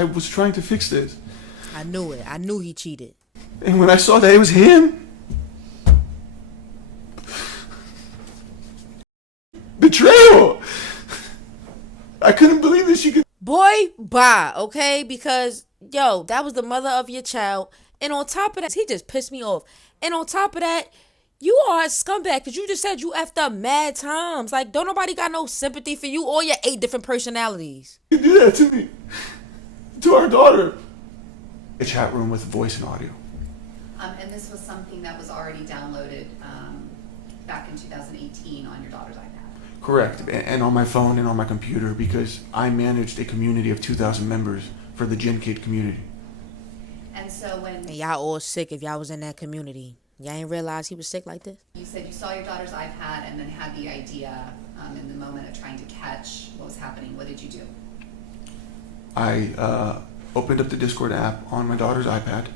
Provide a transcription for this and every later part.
I was trying to fix this. I knew it. I knew he cheated. And when I saw that it was him, betrayal. I couldn't believe that she could. Boy, bye, okay? Because, yo, that was the mother of your child. And on top of that, he just pissed me off. And on top of that, you are a scumbag because you just said you effed up mad times. Like, don't nobody got no sympathy for you or your 8 different personalities. You do that to me. To our daughter. A chat room with voice and audio. And this was something that was already downloaded back in 2018 on your daughter's iPad. Correct. And on my phone and on my computer because I managed a community of 2,000 members for the Gen Kid community. And so when... And y'all all sick if y'all was in that community. Y'all ain't realize he was sick like this? You said you saw your daughter's iPad and then had the idea in the moment of trying to catch what was happening. What did you do? I opened up the Discord app on my daughter's iPad.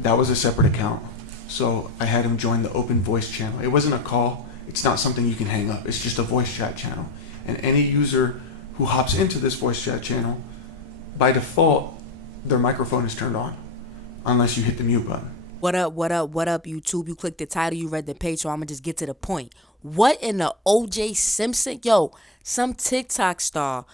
That was a separate account. So I had him join the open voice channel. It wasn't a call. It's not something you can hang up. It's just a voice chat channel. And any user who hops into this voice chat channel, by default, their microphone is turned on, unless you hit the mute button. What up, YouTube? You clicked the title, you read the page, so I'm going to just get to the point. What in the O.J. Simpson? Yo, some TikTok star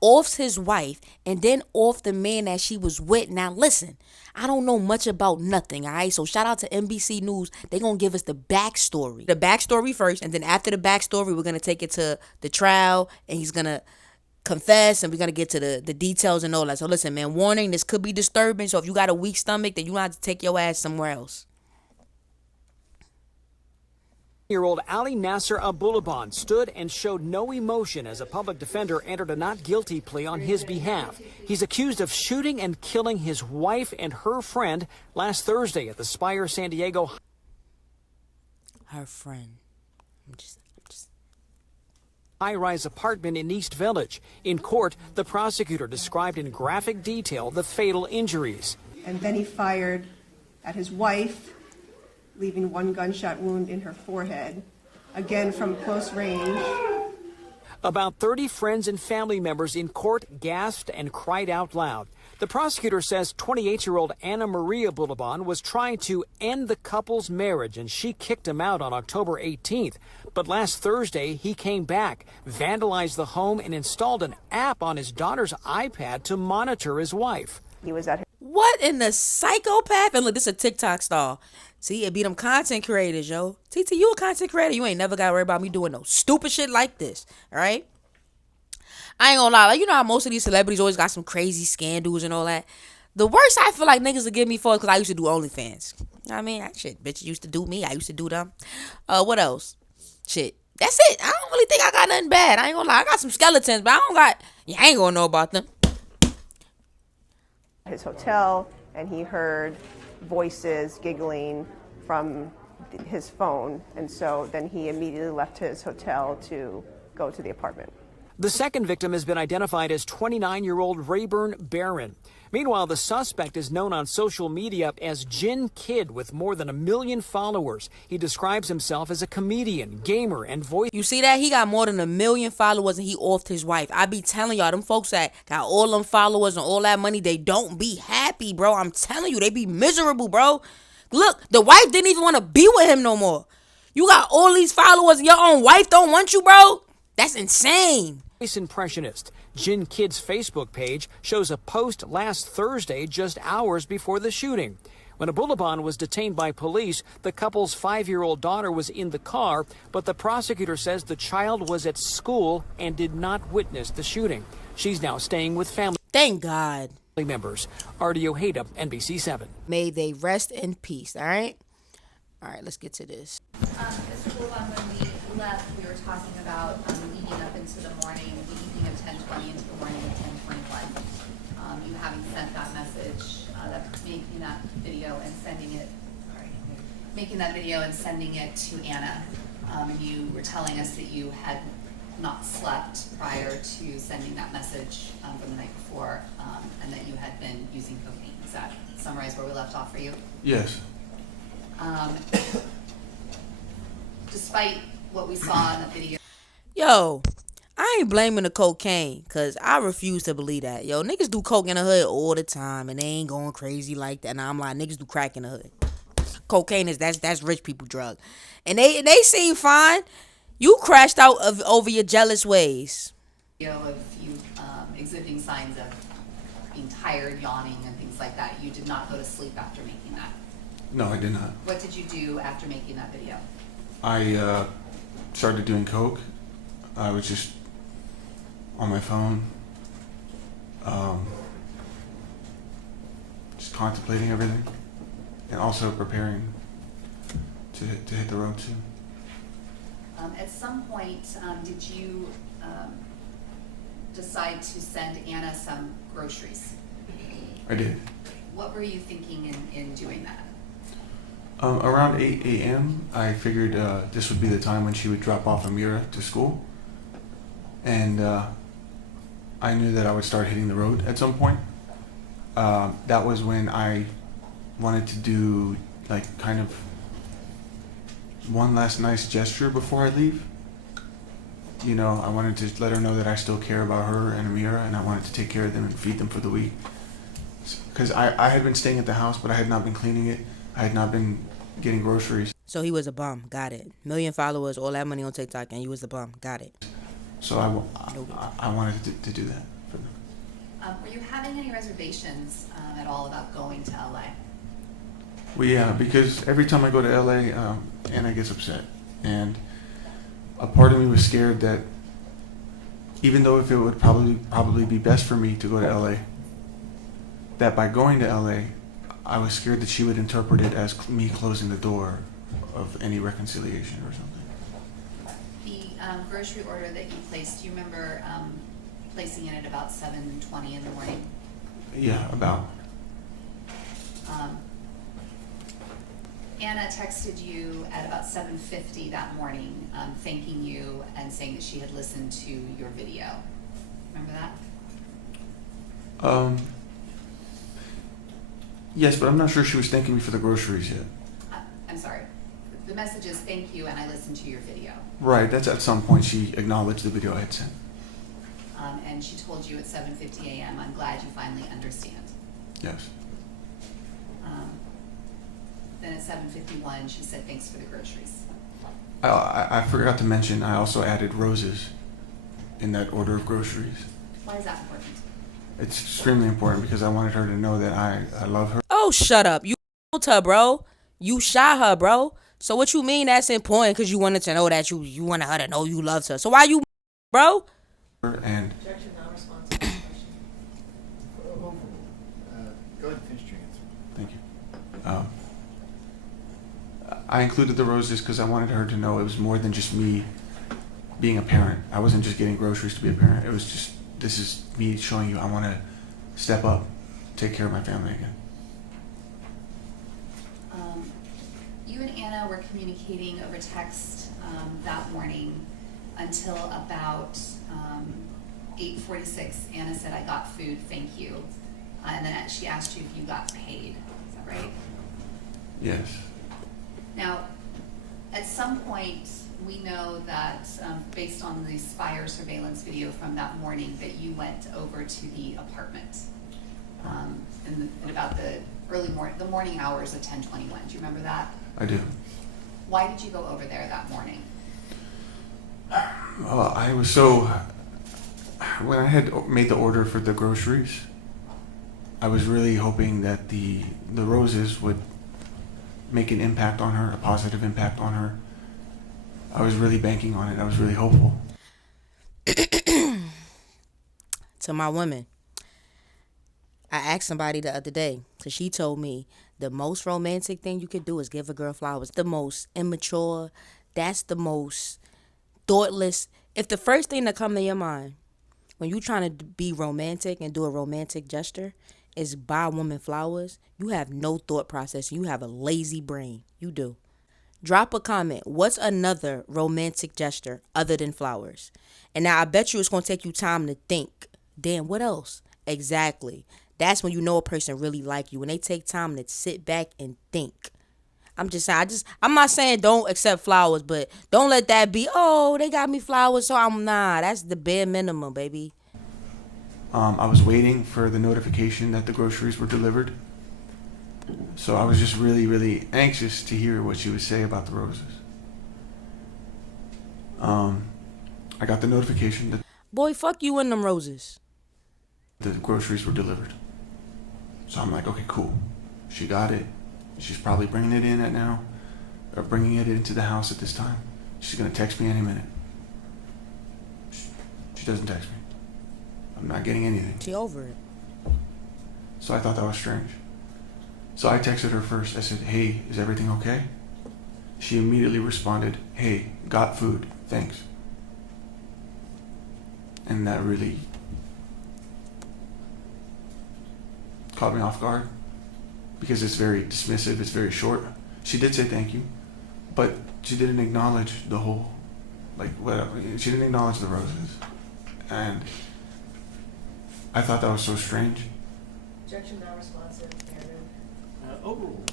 offs his wife and then off the man that she was with. Now, listen, I don't know much about nothing, all right? So shout out to NBC News. They're going to give us the backstory. The backstory first, and then after the backstory, we're going to take it to the trial, and he's going to confess, and we're going to get to the details and all that. So listen, man, warning, this could be disturbing. So if you got a weak stomach, then you have to take your ass somewhere else. Year-old Ali Abulaban stood and showed no emotion as a public defender entered a not guilty plea on his behalf. He's accused of shooting and killing his wife and her friend last Thursday at the Spire San Diego. Her friend. I'm just high-rise apartment in East Village. In court, the prosecutor described in graphic detail the fatal injuries. And then he fired at his wife, leaving 1 gunshot wound in her forehead, again from close range. About 30 friends and family members in court gasped and cried out loud. The prosecutor says 28-year-old Anna Maria Abulaban was trying to end the couple's marriage, and she kicked him out on October 18th. But last Thursday, he came back, vandalized the home, and installed an app on his daughter's iPad to monitor his wife. He was at What in the psychopath? And look, this is a TikTok star. See, it be them content creators, yo. TT, you a content creator. You ain't never got to worry about me doing no stupid shit like this, all right? I ain't gonna lie. Like, you know how most of these celebrities always got some crazy scandals and all that? The worst I feel like niggas will give me for is because I used to do OnlyFans. You know what I mean? That shit, bitches used to do me. I used to do them. What else? Shit. That's it. I don't really think I got nothing bad. I ain't gonna lie. I got some skeletons, but I don't got... Yeah, I ain't gonna know about them. his hotel, and he heard voices giggling from his phone, and so then he immediately left his hotel to go to the apartment. The second victim has been identified as 29-year-old Rayburn Barron. Meanwhile, the suspect is known on social media as Gen Kid with more than 1 million followers. He describes himself as a comedian, gamer, and voice. You see that? He got more than 1 million followers and he offed his wife. I be telling y'all, them folks that got all them followers and all that money, they don't be happy, bro. I'm telling you, they be miserable, bro. Look, the wife didn't even want to be with him no more. You got all these followers and your own wife don't want you, bro? That's insane. Voice impressionist. Gen Kid's Facebook page shows a post last Thursday, just hours before the shooting. When Abulaban was detained by police, the couple's 5-year-old daughter was in the car, but the prosecutor says the child was at school and did not witness the shooting. She's now staying with family. Thank God. Members. Artie Ojeda, NBC7. May they rest in peace, all right? All right, let's get to this. Mr. Abulaban, when we left, we were talking about leading up into the morning, the evening of 10:20 into the morning of 10:21. You having sent that message, making that video and sending it to Anna. And you were telling us that you had not slept prior to sending that message from the night before, and that you had been using cocaine. Does that summarize where we left off for you? Yes. Despite what we saw in the video. Yo, I ain't blaming the cocaine, cause I refuse to believe that. Yo, niggas do coke in the hood all the time, and they ain't going crazy like that. And I'm like, niggas do crack in the hood. Cocaine is that's rich people drug, and they seem fine. You crashed out over your jealous ways. Video of you exhibiting signs of being tired, yawning, and things like that. You did not go to sleep after making that. No, I did not. What did you do after making that video? I started doing coke. I was just on my phone, just contemplating everything, and also preparing to hit the road too. At some point, did you decide to send Anna some groceries? I did. What were you thinking in doing that? Around 8 a.m., I figured this would be the time when she would drop off Amira to school. And I knew that I would start hitting the road at some point. That was when I wanted to do, like, kind of one last nice gesture before I leave. You know, I wanted to let her know that I still care about her and Amira, and I wanted to take care of them and feed them for the week. Because I had been staying at the house, but I had not been cleaning it. I had not been getting groceries. So he was a bum. Got it. 1 million followers, all that money on TikTok, and you was the bum. Got it. So I wanted to do that for them. Were you having any reservations at all about going to LA? Well, yeah, because every time I go to LA, Anna gets upset. And a part of me was scared that even though if it would probably be best for me to go to LA, that by going to LA, I was scared that she would interpret it as me closing the door of any reconciliation or something. The grocery order that you placed, do you remember placing it at about 7:20 in the morning? Yeah, about. Anna texted you at about 7:50 that morning, thanking you and saying that she had listened to your video. Remember that? Yes, but I'm not sure she was thanking me for the groceries yet. I'm sorry. The message is thank you and I listened to your video. Right, that's at some point she acknowledged the video I had sent. And she told you at 7:50 a.m., I'm glad you finally understand. Yes. Then at 7:51, she said thanks for the groceries. I forgot to mention, I also added roses in that order of groceries. Why is that important? It's extremely important because I wanted her to know that I love her. Oh, shut up. You told her, bro. You shot her, bro. So what you mean that's important? Because you wanted to know that you wanted her to know you loved her. So why you, bro? And Objection, not responsive question. Go ahead and finish your answer. thank you. I included the roses because I wanted her to know it was more than just me being a parent. I wasn't just getting groceries to be a parent. It was just, this is me showing you I want to step up, take care of my family again. You and Anna were communicating over text that morning until about 8:46. Anna said, I got food, thank you. And then she asked you if you got paid. Is that right? Yes. Now, at some point, we know that based on the Spire surveillance video from that morning, that you went over to the apartment in about the the morning hours of 10:21. Do you remember that? I do. Why did you go over there that morning? Well, I was when I had made the order for the groceries, I was really hoping that the roses would make an impact on her, a positive impact on her. I was really banking on it. I was really hopeful. To my woman, I asked somebody the other day, because she told me the most romantic thing you could do is give a girl flowers. The most immature, that's the most thoughtless. If the first thing that come to your mind when you trying to be romantic and do a romantic gesture is buy a woman flowers, you have no thought process. You have a lazy brain. You do. Drop a comment. What's another romantic gesture other than flowers? And now I bet you it's going to take you time to think. Damn, what else? Exactly. That's when you know a person really like you. When they take time to sit back and think. I'm just saying. I'm not saying don't accept flowers, but don't let that be. Oh, they got me flowers, so I'm nah. That's the bare minimum, baby. I was waiting for the notification that the groceries were delivered. So I was just really, really anxious to hear what she would say about the roses. I got the notification that Boy, fuck you and them roses. the groceries were delivered. So I'm like, okay, cool. She got it. She's probably bringing it in at now, or bringing it into the house at this time. She's gonna text me any minute. She doesn't text me. I'm not getting anything. She over it. So I thought that was strange. So I texted her first. I said, hey, is everything okay? She immediately responded, hey, got food, thanks. And that really caught me off guard because it's very dismissive, it's very short. She did say thank you, but she didn't acknowledge the whole, like, whatever. She didn't acknowledge the roses. And I thought that was so strange. Objection not responsive, narrative. Overruled.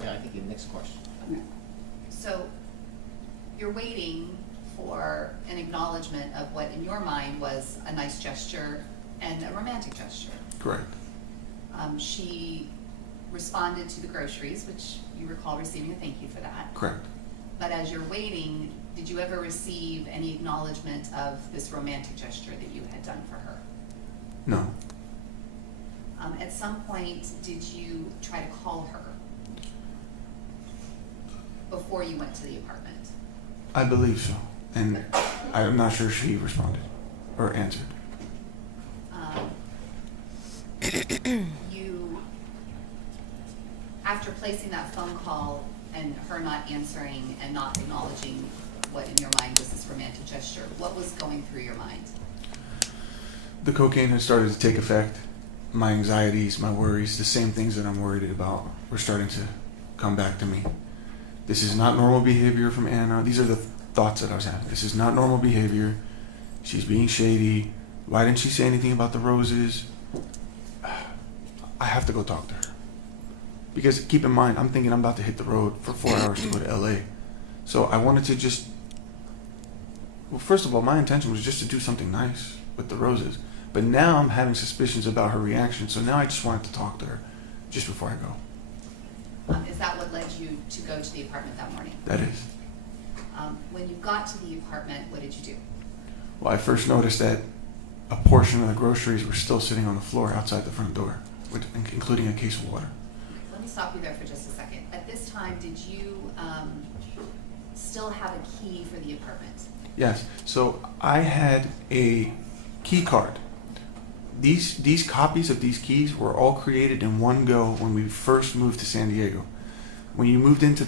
Yeah, I think the next question. Okay. So you're waiting for an acknowledgement of what in your mind was a nice gesture and a romantic gesture. Correct. She responded to the groceries, which you recall receiving a thank you for that. Correct. But as you're waiting, did you ever receive any acknowledgement of this romantic gesture that you had done for her? No. At some point, did you try to call her before you went to the apartment? I believe so. And I'm not sure she responded or answered. You, after placing that phone call and her not answering and not acknowledging what in your mind was this romantic gesture, what was going through your mind? The cocaine had started to take effect. My anxieties, my worries, the same things that I'm worried about were starting to come back to me. This is not normal behavior from Anna. These are the thoughts that I was having. This is not normal behavior. She's being shady. Why didn't she say anything about the roses? I have to go talk to her. Because keep in mind, I'm thinking I'm about to hit the road for 4 hours to go to LA. So I wanted to just, well, first of all, my intention was just to do something nice with the roses. But now I'm having suspicions about her reaction. So now I just wanted to talk to her just before I go. Is that what led you to go to the apartment that morning? That is. When you got to the apartment, what did you do? Well, I first noticed that a portion of the groceries were still sitting on the floor outside the front door, including a case of water. Let me stop you there for just a second. At this time, did you still have a key for the apartment? Yes. So I had a key card. These copies of these keys were all created in one go when we first moved to San Diego. When we moved into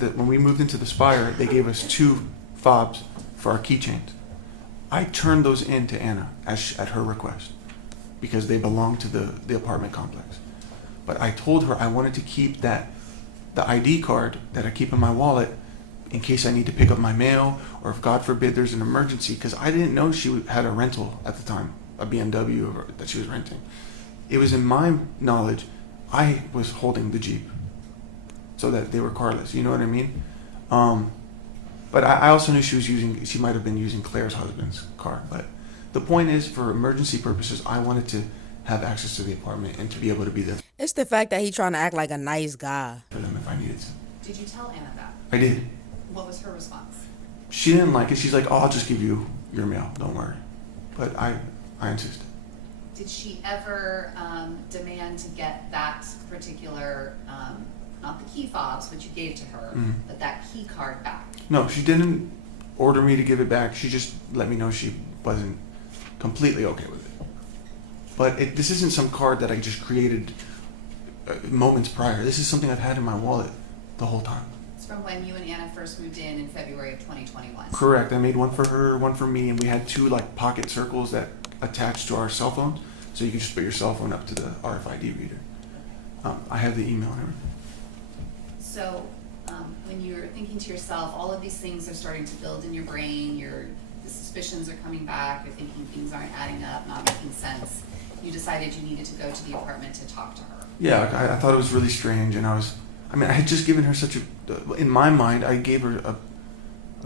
the Spire, they gave us 2 fobs for our keychains. I turned those in to Anna at her request because they belong to the apartment complex. But I told her I wanted to keep the ID card that I keep in my wallet in case I need to pick up my mail or if God forbid there's an emergency, because I didn't know she had a rental at the time, a BMW that she was renting. It was in my knowledge I was holding the Jeep so that they were carless, you know what I mean? But I also knew she might have been using Claire's husband's car. But the point is, for emergency purposes, I wanted to have access to the apartment and to be able to be there It's the fact that he trying to act like a nice guy. for them if I needed to. Did you tell Anna that? I did. What was her response? She didn't like it. She's like, oh, I'll just give you your mail, don't worry. But I insisted. Did she ever demand to get that particular, not the key fobs, which you gave to her, but that key card back? No, she didn't order me to give it back. She just let me know she wasn't completely okay with it. But this isn't some card that I just created moments prior. This is something I've had in my wallet the whole time. It's from when you and Anna first moved in February of 2021. Correct. I made one for her, one for me, and we had 2 like pocket circles that attached to our cell phones, so you can just put your cell phone up to the RFID reader. I have the email and everything. So when you're thinking to yourself, all of these things are starting to build in your brain, the suspicions are coming back, you're thinking things aren't adding up, not making sense, you decided you needed to go to the apartment to talk to her. Yeah, I thought it was really strange, and I I mean, I had just given her such a, in my mind, I gave her a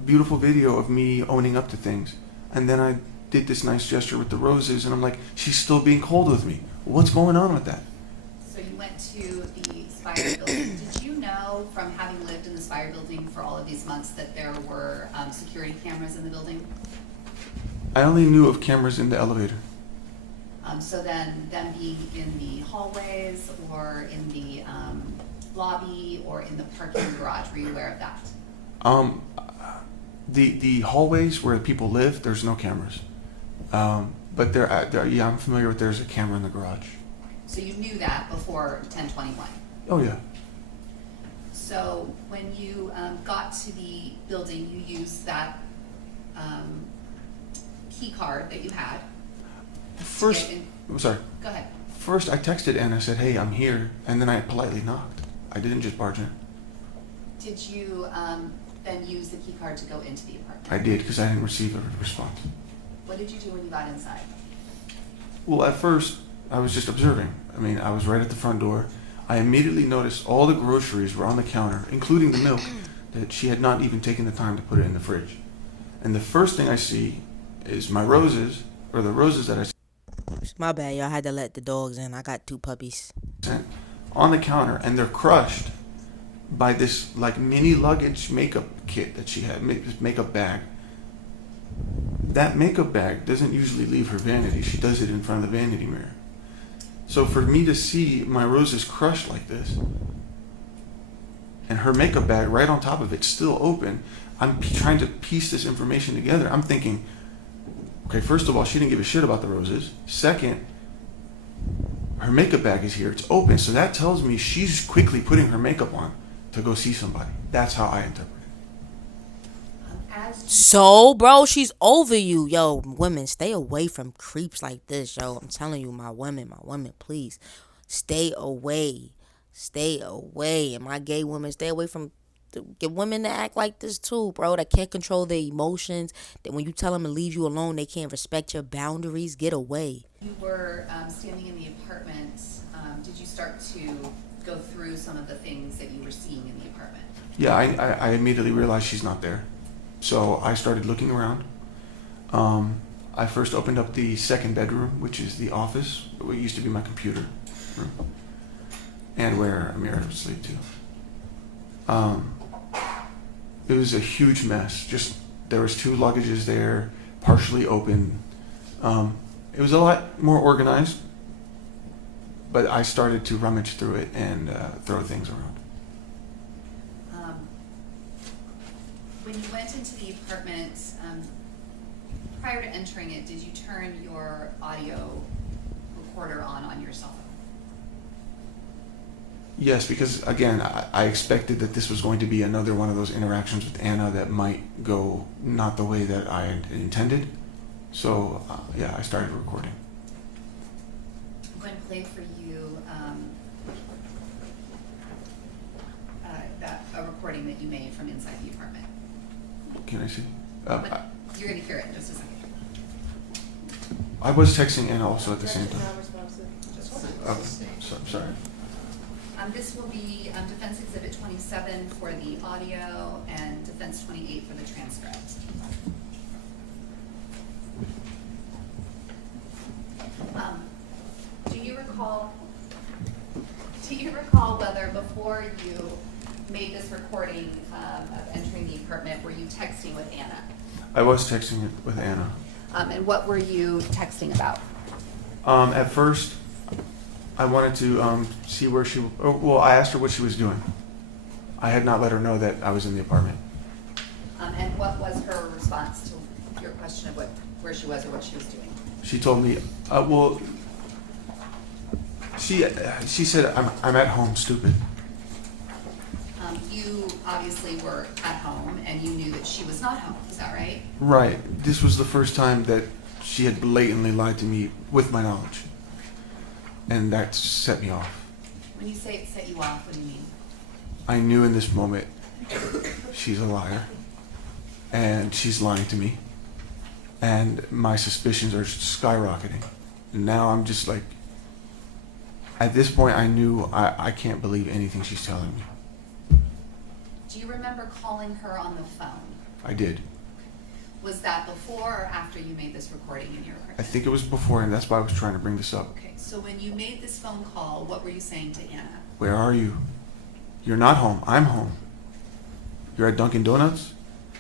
beautiful video of me owning up to things. And then I did this nice gesture with the roses, and I'm like, she's still being cold with me. What's going on with that? So you went to the Spire building. Did you know from having lived in the Spire building for all of these months that there were security cameras in the building? I only knew of cameras in the elevator. So then them being in the hallways or in the lobby or in the parking garage, were you aware of that? The hallways where people live, there's no cameras. But yeah, I'm familiar with there's a camera in the garage. So you knew that before 10/21? Oh yeah. So when you got to the building, you used that key card that you had. First, I'm sorry. Go ahead. First, I texted Anna, said, "Hey, I'm here," and then I politely knocked. I didn't just barge in. Did you then use the key card to go into the apartment? I did, because I didn't receive a response. What did you do when you got inside? Well, at first, I was just observing. I mean, I was right at the front door. I immediately noticed all the groceries were on the counter, including the milk, that she had not even taken the time to put it in the fridge. And the first thing I see is my roses, or the roses that I My bad, y'all. I had to let the dogs in. I got 2 puppies. sent on the counter, and they're crushed by this like mini luggage makeup kit that she had, this makeup bag. That makeup bag doesn't usually leave her vanity. She does it in front of the vanity mirror. So for me to see my roses crushed like this, and her makeup bag right on top of it still open, I'm trying to piece this information together. I'm thinking, okay, first of all, she didn't give a shit about the roses. Second, her makeup bag is here. It's open. So that tells me she's quickly putting her makeup on to go see somebody. That's how I interpret it. So, bro, she's over you. Yo, women, stay away from creeps like this, yo. I'm telling you, my women, please. Stay away. Stay away. And my gay women, stay away from get women to act like this too, bro. That can't control their emotions. That when you tell them to leave you alone, they can't respect your boundaries. Get away. You were standing in the apartment. Did you start to go through some of the things that you were seeing in the apartment? Yeah, I immediately realized she's not there. So I started looking around. I first opened up the second bedroom, which is the office, what used to be my computer room, and where Amira would sleep too. It was a huge mess. Just there was 2 luggages there, partially open. It was a lot more organized, but I started to rummage through it and throw things around. When you went into the apartment, prior to entering it, did you turn your audio recorder on your cell phone? Yes, because again, I expected that this was going to be another one of those interactions with Anna that might go not the way that I had intended. So yeah, I started recording. I'm going to play for you a recording that you made from inside the apartment. Can I see? But you're going to hear it in just a second. I was texting Anna also at the same time. Sorry. This will be Defense Exhibit 27 for the audio and Defense 28 for the transcript. Do you recall whether before you made this recording of entering the apartment, were you texting with Anna? I was texting with Anna. And what were you texting about? At first, I wanted to see where she. Well, I asked her what she was doing. I had not let her know that I was in the apartment. And what was her response to your question of where she was or what she was doing? She told me, well, she said, I'm at home, stupid. You obviously were at home and you knew that she was not home, is that right? Right. This was the first time that she had blatantly lied to me with my knowledge. And that set me off. When you say it set you off, what do you mean? I knew in this moment, she's a liar. And she's lying to me. And my suspicions are skyrocketing. And now I'm just like, at this point I knew I can't believe anything she's telling me. Do you remember calling her on the phone? I did. Was that before or after you made this recording in your I apartment? think it was before, and that's why I was trying to bring this up. Okay, so when you made this phone call, what were you saying to Anna? Where are you? You're not home. I'm home. You're at Dunkin' Donuts?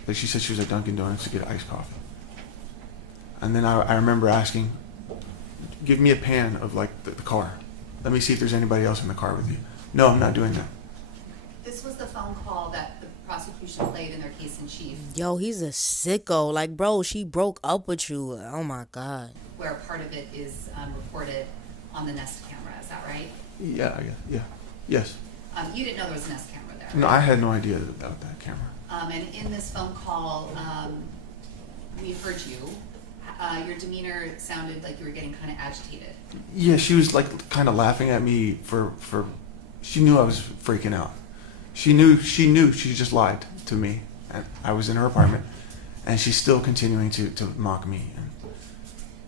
Like she said she was at Dunkin' Donuts to get iced coffee. And then I remember asking, give me a pan of like the car. Let me see if there's anybody else in the car with you. No, I'm not doing that. This was the phone call that the prosecution played in their case in chief, Yo, he's a sicko. Like, bro, she broke up with you. Oh my God. where part of it is recorded on the Nest camera. Is that right? Yeah, yes. You didn't know there was a Nest camera there. No, I had no idea about that camera. And in this phone call, we heard you. Your demeanor sounded like you were getting kind of agitated. Yeah, she was like kind of laughing at me for she knew I was freaking out. She knew she just lied to me. And I was in her apartment and she's still continuing to mock me.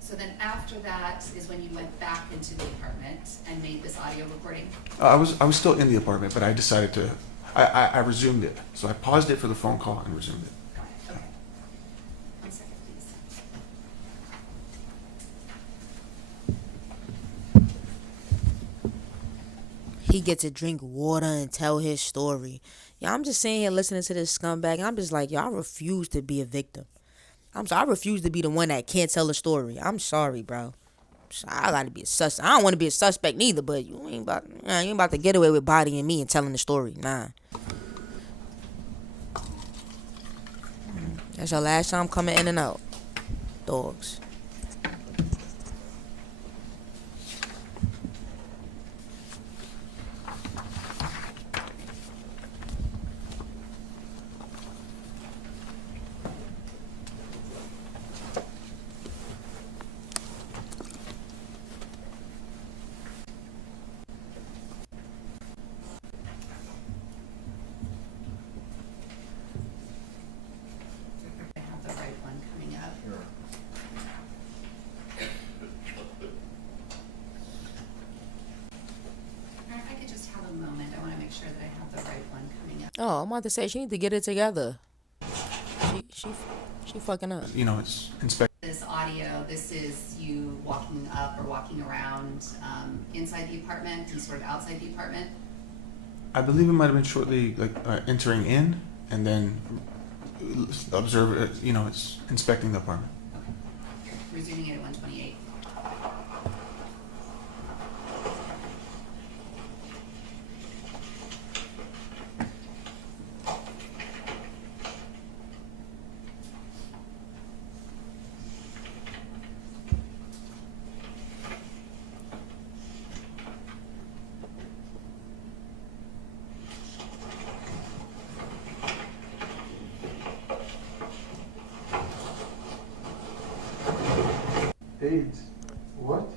So then after that is when you went back into the apartment and made this audio recording? I was still in the apartment, but I decided to I resumed it. So I paused it for the phone call and resumed it. Got it, okay. 1 second, please. He gets to drink water and tell his story. Yeah, I'm just sitting here listening to this scumbag. And I'm just like, yo, I refuse to be a victim. I refuse to be the one that can't tell a story. I'm sorry, bro. I gotta be a suspect. I don't want to be a suspect neither, but you ain't about to get away with bodying me and telling the story. Nah. That's your last time coming in and out. Dogs. I have the right one coming up. If I could just have a moment, I want to make sure that I have the right one coming up. Oh, I'm about to say she need to get it together. She fucking up. You know, it's inspect. This audio, this is you walking up or walking around inside the apartment and sort of outside the apartment. I believe it might have been shortly like entering in and then observe it. You know, it's inspecting the apartment. Okay. Resuming it at 128. AIDS. What?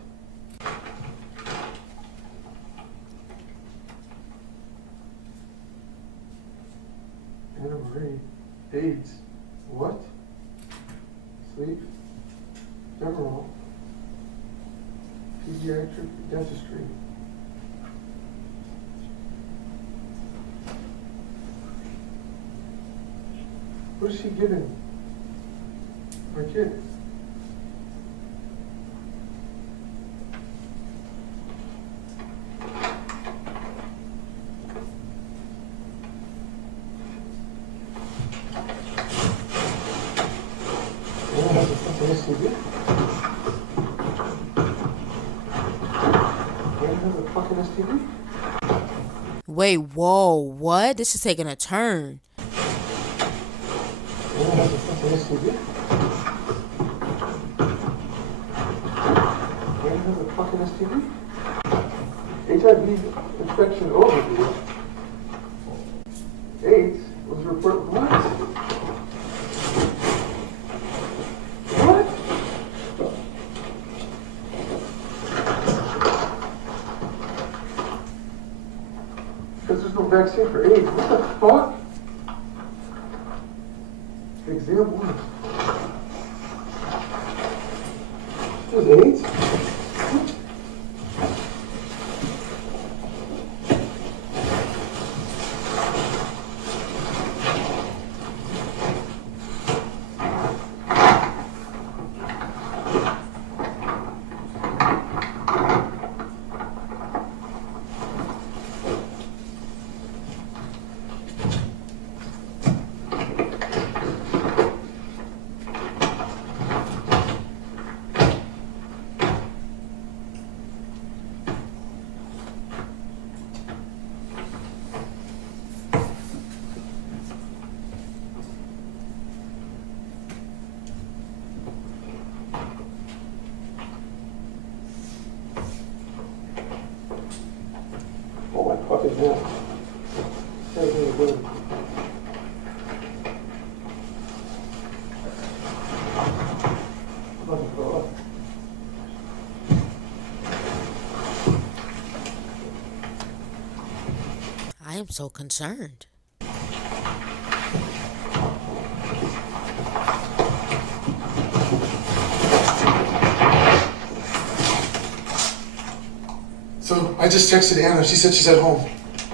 Anna Marie. AIDS. What? Sleep. Demerol. Pediatric dentistry. What is she giving my kid? Wait, whoa, what? This is taking a turn. HIV infection overview. AIDS was reported. What? What? Because there's no vaccine for AIDS. What the fuck? Exam 1. There's AIDS? fucking mess. Everything you're doing. Fucking throw up. I am so concerned. So I just texted Anna. She said she's at home.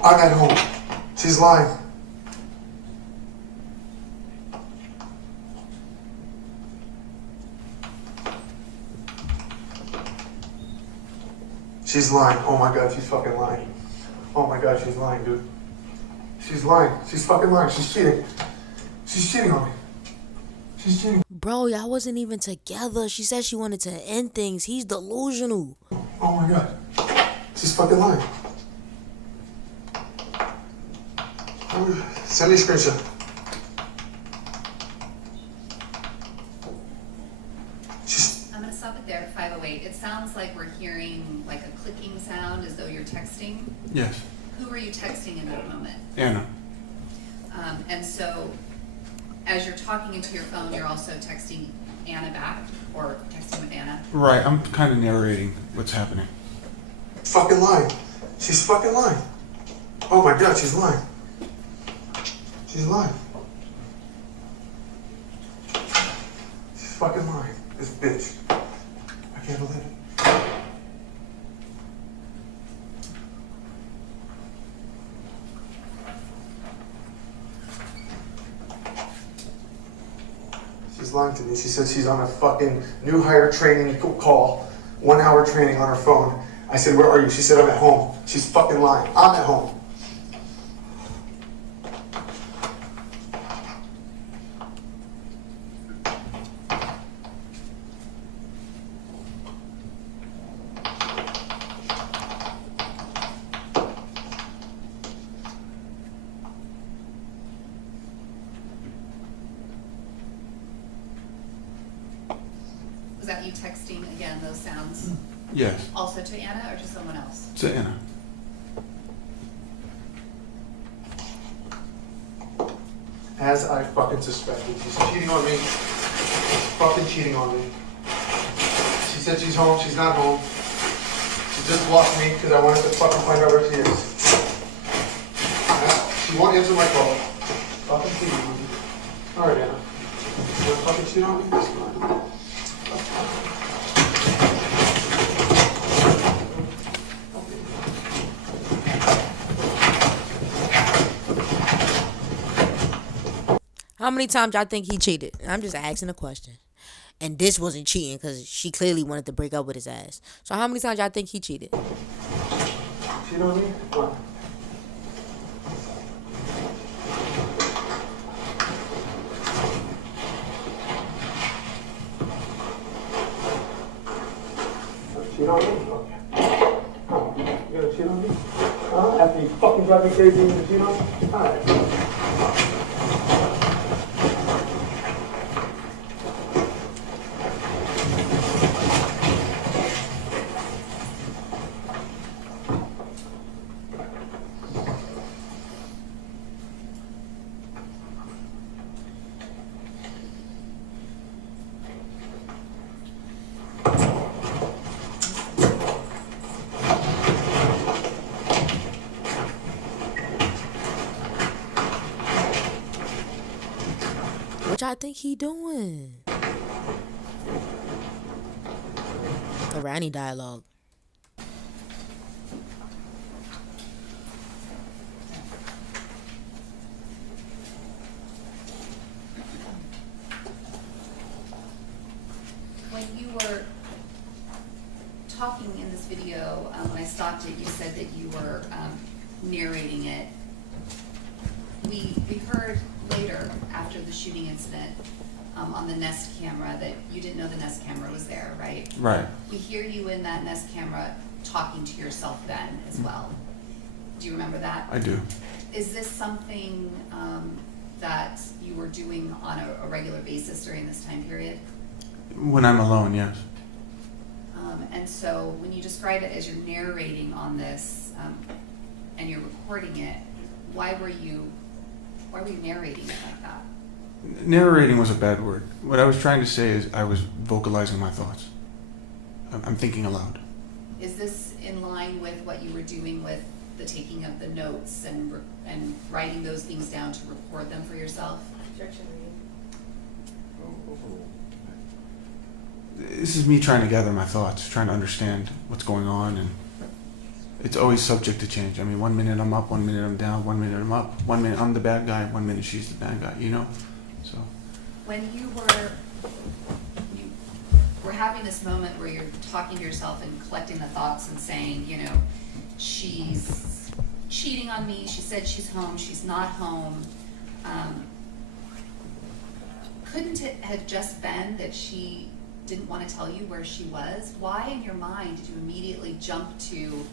I'm at home. She's lying. She's lying. Oh my god, she's fucking lying. Oh my god, she's lying, dude. She's lying. She's fucking lying. She's cheating. She's cheating on me. She's cheating. Bro, y'all wasn't even together. She said she wanted to end things. He's delusional. Oh my god. She's fucking lying. Send me a screenshot. I'm gonna stop it there at 508. It sounds like we're hearing like a clicking sound as though you're texting. Yes. Who were you texting in that moment? Anna. And so, as you're talking into your phone, you're also texting Anna back, or texting with Anna? Right, I'm kind of narrating what's happening. Fucking lying. She's fucking lying. Oh my god, she's lying. She's lying. She's fucking lying. This bitch. I can't believe it. She's lying to me. She said she's on a fucking new hire training call, 1 hour training on her phone. I said, where are you? She said, I'm at home. She's fucking lying. I'm at home. Was that you texting again those sounds? Yes. Also to Anna or to someone else? To Anna. As I fucking suspected. She's cheating on me. She's fucking cheating on me. She said she's home. She's not home. She just blocked me because I wanted to fucking find out where she is. She won't answer my call. Fucking cheating on me. Alright, Anna. You wanna fucking cheat on me? That's fine. How many times y'all think he cheated? I'm just asking a question. And this wasn't cheating because she clearly wanted to break up with his ass. So how many times y'all think he cheated? Cheat on me? What? Cheat on me? Okay. Oh, you gonna cheat on me? Huh? After you fucking drive me crazy, you gonna cheat on me? Alright. What y'all think he doing? A Ranny dialogue. When you were talking in this video, when I stopped it, you said that you were narrating it. We heard later, after the shooting incident, on the Nest camera, that you didn't know the Nest camera was there, right? Right. We hear you in that Nest camera talking to yourself then as well. Do you remember that? I do. Is this something that you were doing on a regular basis during this time period? When I'm alone, yes. And so when you describe it as you're narrating on this, and you're recording it, why were you narrating it like that? Narrating was a bad word. What I was trying to say is I was vocalizing my thoughts. I'm thinking aloud. Is this in line with what you were doing with the taking of the notes and writing those things down to record them for yourself? This is me trying to gather my thoughts, trying to understand what's going on, and it's always subject to change. I mean, 1 minute I'm up, 1 minute I'm down, 1 minute I'm up, 1 minute I'm the bad guy, 1 minute she's the bad guy, you know? So. When you were having this moment where you're talking to yourself and collecting the thoughts and saying, you know, she's cheating on me, she said she's home, she's not home, couldn't it have just been that she didn't want to tell you where she was? Why in your mind did you immediately jump to,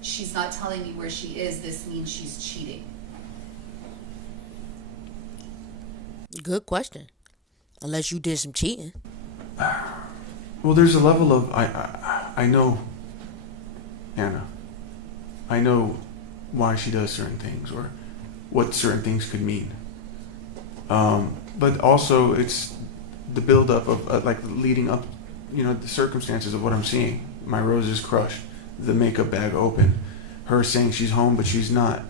she's not telling me where she is, this means she's cheating? Good question. Unless you did some cheating. Well, there's a level of, I know Anna. I know why she does certain things or what certain things could mean. But also it's the buildup of like leading up, you know, the circumstances of what I'm seeing. My roses crushed, the makeup bag open, her saying she's home but she's not,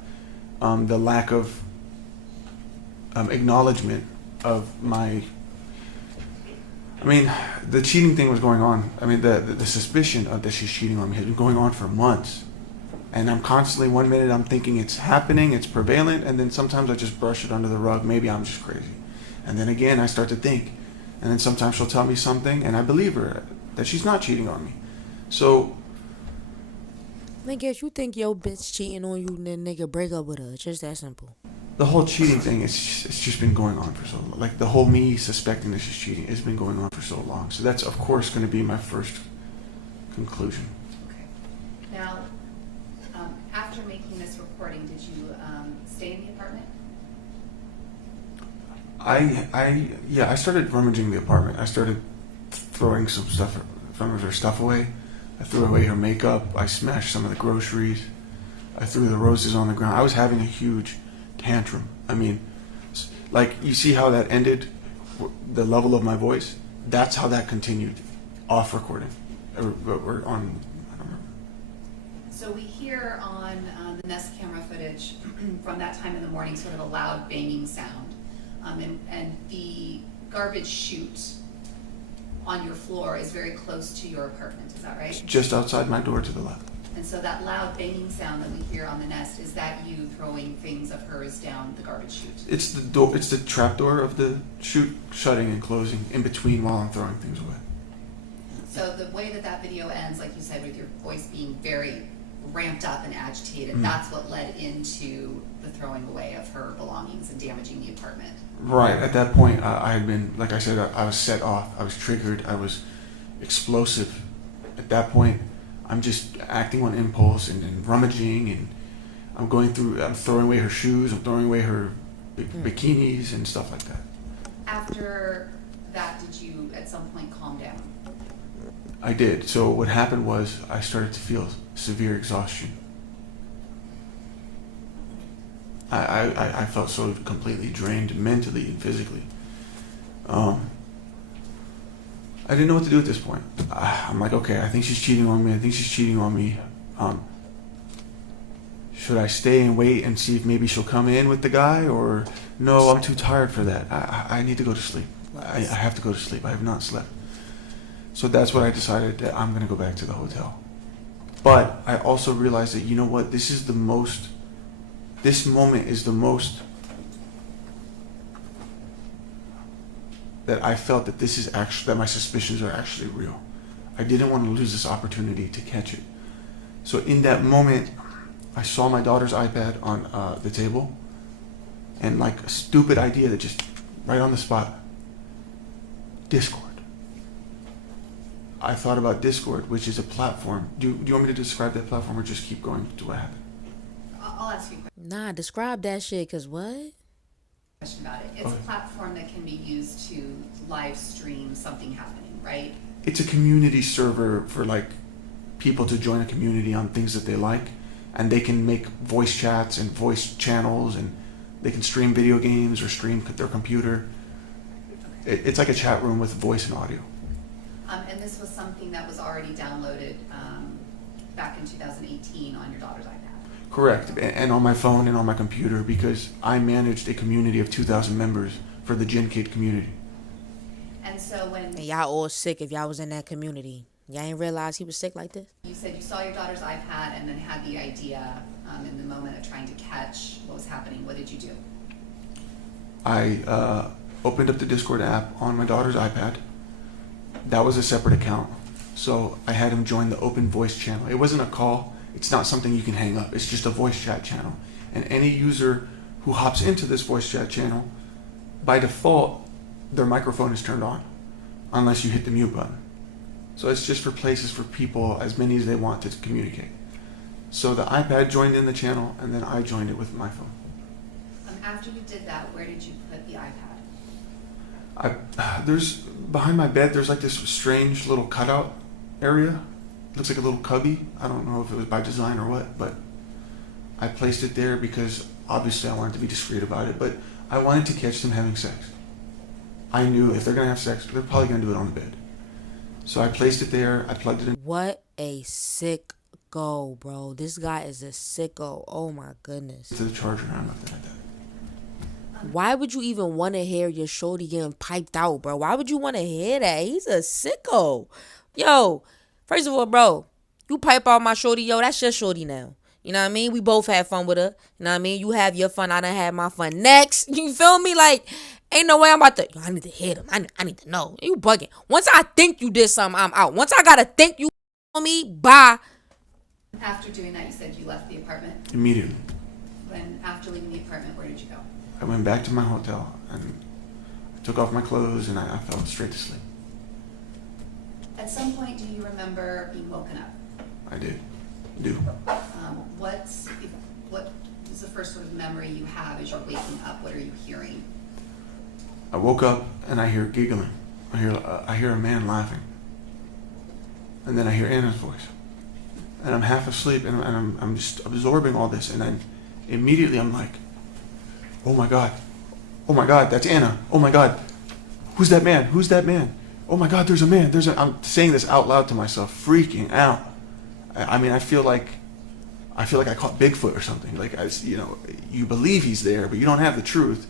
the lack of acknowledgement of my. I mean, the cheating thing was going on. I mean, the suspicion of that she's cheating on me has been going on for months. And I'm constantly, 1 minute I'm thinking it's happening, it's prevalent, and then sometimes I just brush it under the rug. Maybe I'm just crazy. And then again, I start to think. And then sometimes she'll tell me something, and I believe her, that she's not cheating on me. So. I guess you think your bitch cheating on you and then nigga break up with her. It's just that simple. The whole cheating thing, it's just been going on for so long. Like the whole me suspecting that she's cheating, it's been going on for so long. So that's, of course, going to be my first conclusion. Okay. Now, after making this recording, did you stay in the apartment? I started rummaging the apartment. I started throwing some of her stuff away. I threw away her makeup. I smashed some of the groceries. I threw the roses on the ground. I was having a huge tantrum. I mean, like, you see how that ended, the level of my voice? That's how that continued off recording. Or on, I don't remember. So we hear on the Nest camera footage from that time in the morning sort of a loud banging sound. And the garbage chute on your floor is very close to your apartment, is that right? Just outside my door to the left. And so that loud banging sound that we hear on the Nest, is that you throwing things of hers down the garbage chute? It's the door. It's the trap door of the chute shutting and closing in between while I'm throwing things away. So the way that video ends, like you said, with your voice being very ramped up and agitated, that's what led into the throwing away of her belongings and damaging the apartment. Right. At that point, I had been, like I said, I was set off. I was triggered. I was explosive. At that point, I'm just acting on impulse and rummaging, and I'm throwing away her shoes, I'm throwing away her bikinis and stuff like that. After that, did you at some point calm down? I did. So what happened was I started to feel severe exhaustion. I felt so completely drained mentally and physically. I didn't know what to do at this point. I'm like, okay, I think she's cheating on me. Should I stay and wait and see if maybe she'll come in with the guy, or no, I'm too tired for that. I need to go to sleep. I have to go to sleep. I have not slept. So that's what I decided, that I'm going to go back to the hotel. But I also realized that, you know what, this moment is the most that I felt that this is actually, that my suspicions are actually real. I didn't want to lose this opportunity to catch it. So in that moment, I saw my daughter's iPad on the table, and like a stupid idea that just right on the spot, Discord. I thought about Discord, which is a platform. Do you want me to describe that platform or just keep going to what happened? I'll ask you a Nah, describe that shit, cause what? question about it. It's a platform that can be used to live stream something happening, right? It's a community server for like people to join a community on things that they like. and they can make voice chats and voice channels, and they can stream video games or stream their computer. It's like a chat room with voice and audio. And this was something that was already downloaded back in 2018 on your daughter's iPad? Correct, and on my phone and on my computer, because I managed a community of 2,000 members for the Gen Kid community. And so when And y'all all sick if y'all was in that community. Y'all ain't realize he was sick like this? you said you saw your daughter's iPad and then had the idea in the moment of trying to catch what was happening, what did you do? I opened up the Discord app on my daughter's iPad. That was a separate account. So I had him join the open voice channel. It wasn't a call. It's not something you can hang up. It's just a voice chat channel. And any user who hops into this voice chat channel, by default, their microphone is turned on, unless you hit the mute button. So it's just for places for people, as many as they want to communicate. So the iPad joined in the channel, and then I joined it with my phone. After you did that, where did you put the iPad? There's behind my bed. There's like this strange little cutout area. Looks like a little cubby. I don't know if it was by design or what, but I placed it there because obviously I wanted to be discreet about it. But I wanted to catch them having sex. I knew if they're gonna have sex, they're probably gonna do it on the bed. So I placed it there. I plugged it in. What a sicko, bro. This guy is a sicko. Oh my goodness. To the charger, and I left it at that. Why would you even want to hear your shorty getting piped out, bro? Why would you want to hear that? He's a sicko. Yo, first of all, bro, you pipe out my shorty, yo, that's your shorty now. You know what I mean? We both had fun with her. You know what I mean? You have your fun, I done had my fun. Next, you feel me? Like, ain't no way I'm about to, yo, I need to hit him. I need to know. You bugging. Once I think you did something, I'm out. Once I gotta think you on me, bye. After doing that, you said you left the apartment. Immediately, After leaving the apartment, where did you go? I went back to my hotel and I took off my clothes and I fell straight to sleep. At some point, do you remember being woken up? I did. Do. What is the first sort of memory you have as you're waking up? What are you hearing? I woke up and I hear giggling. I hear a man laughing. And then I hear Anna's voice. And I'm half asleep and I'm just absorbing all this. And then immediately I'm like, oh my God, that's Anna. Oh my God, who's that man? Who's that man? Oh my God, there's a man. I'm saying this out loud to myself, freaking out. I mean, I feel like I caught Bigfoot or something. Like, you believe he's there, but you don't have the truth.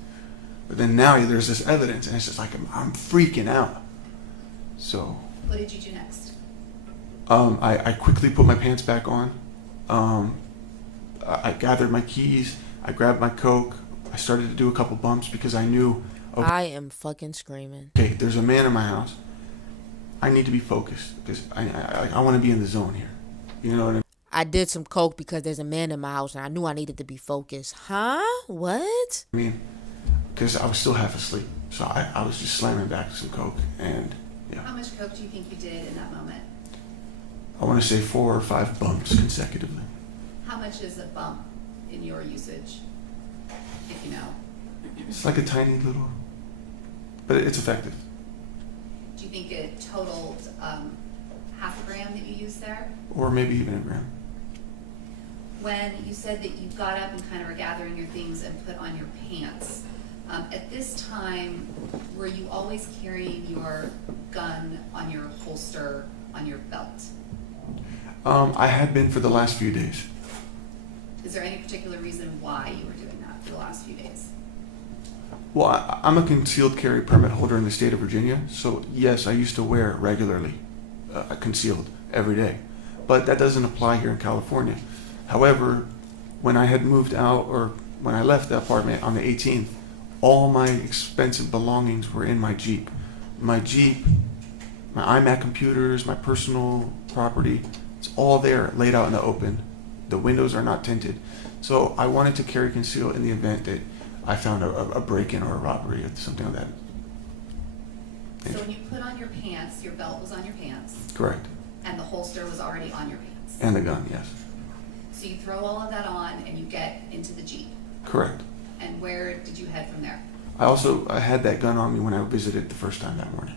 But then now there's this evidence, and it's just like I'm freaking out. So. What did you do next? I quickly put my pants back on. I gathered my keys. I grabbed my Coke. I started to do a couple bumps because I knew. Okay, I am fucking screaming. okay, there's a man in my house. I need to be focused because I want to be in the zone here. You know what I mean? I did some coke because there's a man in my house and I knew I needed to be focused. Huh? What? I mean, because I was still half asleep. So I was just slamming back some Coke and yeah. How much coke do you think you did in that moment? I want to say 4 or 5 bumps consecutively. How much is a bump in your usage, if you know? It's like a tiny little, but it's effective. Do you think it totaled half a gram that you used there? Or maybe even a gram. When you said that you got up and kind of were gathering your things and put on your pants, at this time, were you always carrying your gun on your holster on your belt? I had been for the last few days. Is there any particular reason why you were doing that for the last few days? Well, I'm a concealed carry permit holder in the state of Virginia, so yes, I used to wear it regularly, concealed every day. But that doesn't apply here in California. However, when I had moved out, or when I left the apartment on the 18th, all my expensive belongings were in my Jeep. My Jeep, my iMac computers, my personal property, it's all there, laid out in the open. The windows are not tinted. So I wanted to carry concealed in the event that I found a break-in or a robbery or something like that. So when you put on your pants, your belt was on your pants, Correct. and the holster was already on your pants. And the gun, yes. So you throw all of that on and you get into the Jeep. Correct. And where did you head from there? I had that gun on me when I visited the first time that morning.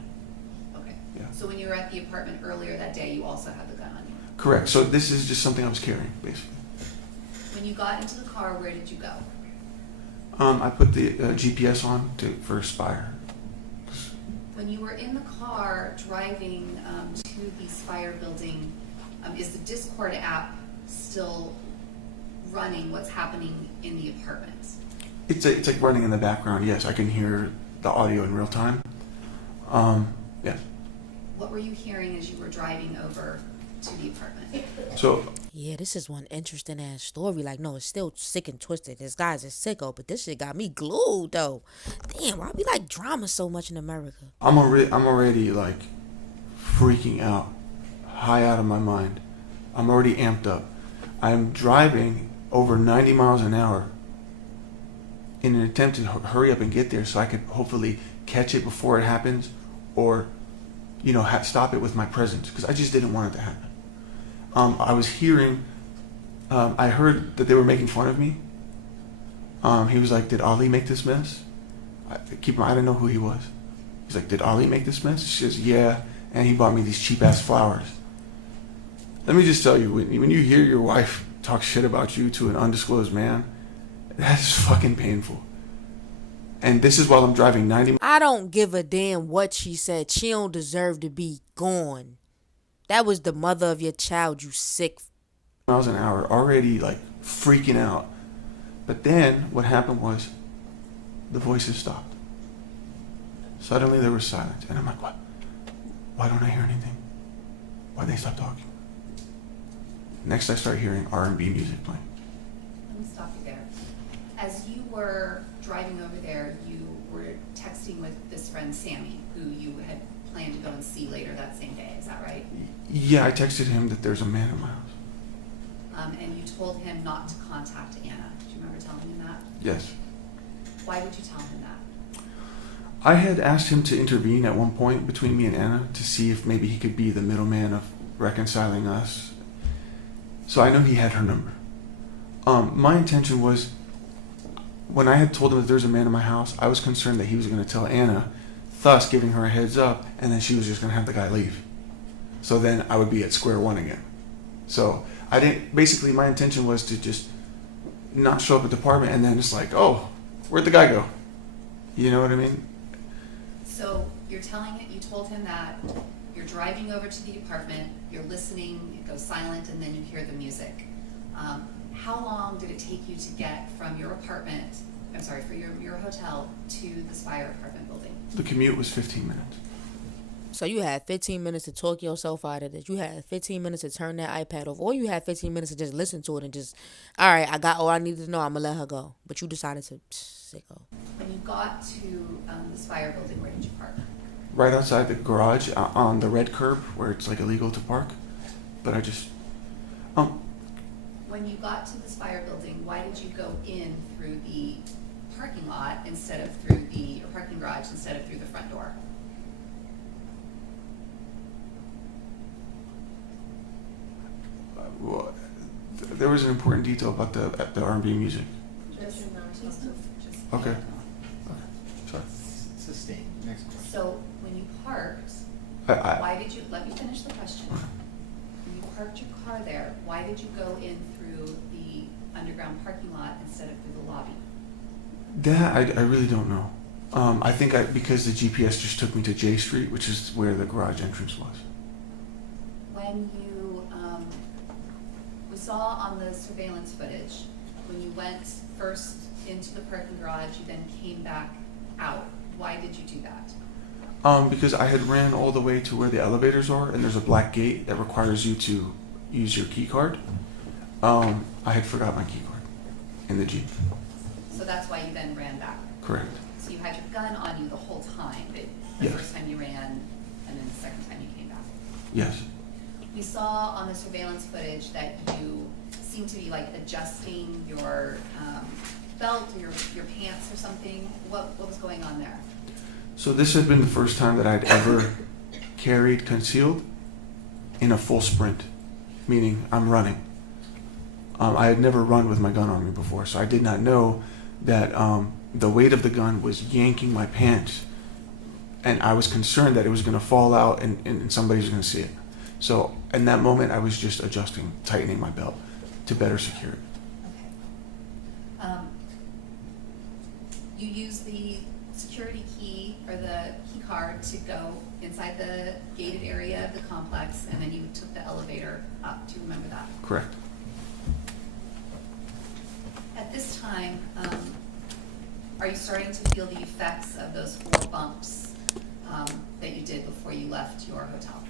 Okay. Yeah. So when you were at the apartment earlier that day, you also had the gun on you? Correct. So this is just something I was carrying, basically. When you got into the car, where did you go? I put the GPS on for Spire. When you were in the car driving to the Spire building, is the Discord app still running what's happening in the apartment? It's like running in the background. Yes, I can hear the audio in real time. Yeah. What were you hearing as you were driving over to the apartment? So Yeah, this is one interesting ass story. Like, no, it's still sick and twisted. This guy's a sicko, but this shit got me glued though. Damn, why we like drama so much in America? I'm already like freaking out, high out of my mind. I'm already amped up. I'm driving over 90 miles an hour in an attempt to hurry up and get there so I could hopefully catch it before it happens, or stop it with my presence, because I just didn't want it to happen. I was hearing, I heard that they were making fun of me. He was like, "Did Ali make this mess?" I didn't know who he was. He's like, "Did Ali make this mess?" She says, "Yeah, and he bought me these cheap ass flowers." Let me just tell you, when you hear your wife talk shit about you to an undisclosed man, that is fucking painful. And this is while I'm driving 90 I don't give a damn what she said. She don't deserve to be gone. That was the mother of your child, you sick. miles an hour, already like freaking out. But then what happened was the voices stopped. Suddenly there was silence, and I'm like, what? Why don't I hear anything? Why'd they stop talking? Next I start hearing R&B music playing. Let me stop you there. As you were driving over there, you were texting with this friend Sammy, who you had planned to go and see later that same day. Is that right? Yeah, I texted him that there's a man in my house. And you told him not to contact Anna. Do you remember telling him that? Yes. Why would you tell him that? I had asked him to intervene at one point between me and Anna to see if maybe he could be the middleman of reconciling us. So I know he had her number. My intention was, when I had told him that there's a man in my house, I was concerned that he was going to tell Anna, thus giving her a heads up, and then she was just going to have the guy leave. So then I would be at square one again. So basically my intention was to just not show up at the apartment and then it's like, oh, where'd the guy go? You know what I mean? So you told him that you're driving over to the apartment, you're listening, it goes silent, and then you hear the music. How long did it take you to get from your apartment, your hotel to the Spire apartment building? The commute was 15 minutes. So you had 15 minutes to talk yourself out of this. You had 15 minutes to turn that iPad off. Or you had 15 minutes to just listen to it and just, all right, I got all I needed to know. I'm going to let her go. But you decided to sicko. When you got to the Spire building, where did you park? Right outside the garage on the red curb where it's like illegal to park. But I just, When you got to the Spire building, why did you go in through the parking lot instead of through the parking garage instead of through the front door? well, there was an important detail about the R&B music. Okay. Sorry. Sustained. Next question. So when you parked, I- why did you, let me finish the question. When you parked your car there, why did you go in through the underground parking lot instead of through the lobby? That I really don't know. I think because the GPS just took me to J Street, which is where the garage entrance was. When you, we saw on the surveillance footage, when you went first into the parking garage, you then came back out. Why did you do that? Because I had ran all the way to where the elevators are, and there's a black gate that requires you to use your key card. I had forgot my key card in the Jeep. So that's why you then ran back. Correct. So you had your gun on you the whole time, but the Yes. first time you ran, and then the second time you came back. Yes. We saw on the surveillance footage that you seemed to be like adjusting your belt or your pants or something. What was going on there? So this had been the first time that I'd ever carried concealed in a full sprint, meaning I'm running. I had never run with my gun on me before, so I did not know that the weight of the gun was yanking my pants, and I was concerned that it was going to fall out and somebody was going to see it. So in that moment, I was just adjusting, tightening my belt to better secure it. Okay. you used the security key or the key card to go inside the gated area of the complex, and then you took the elevator up. Do you remember that? Correct. At this time, are you starting to feel the effects of those 4 bumps that you did before you left your hotel?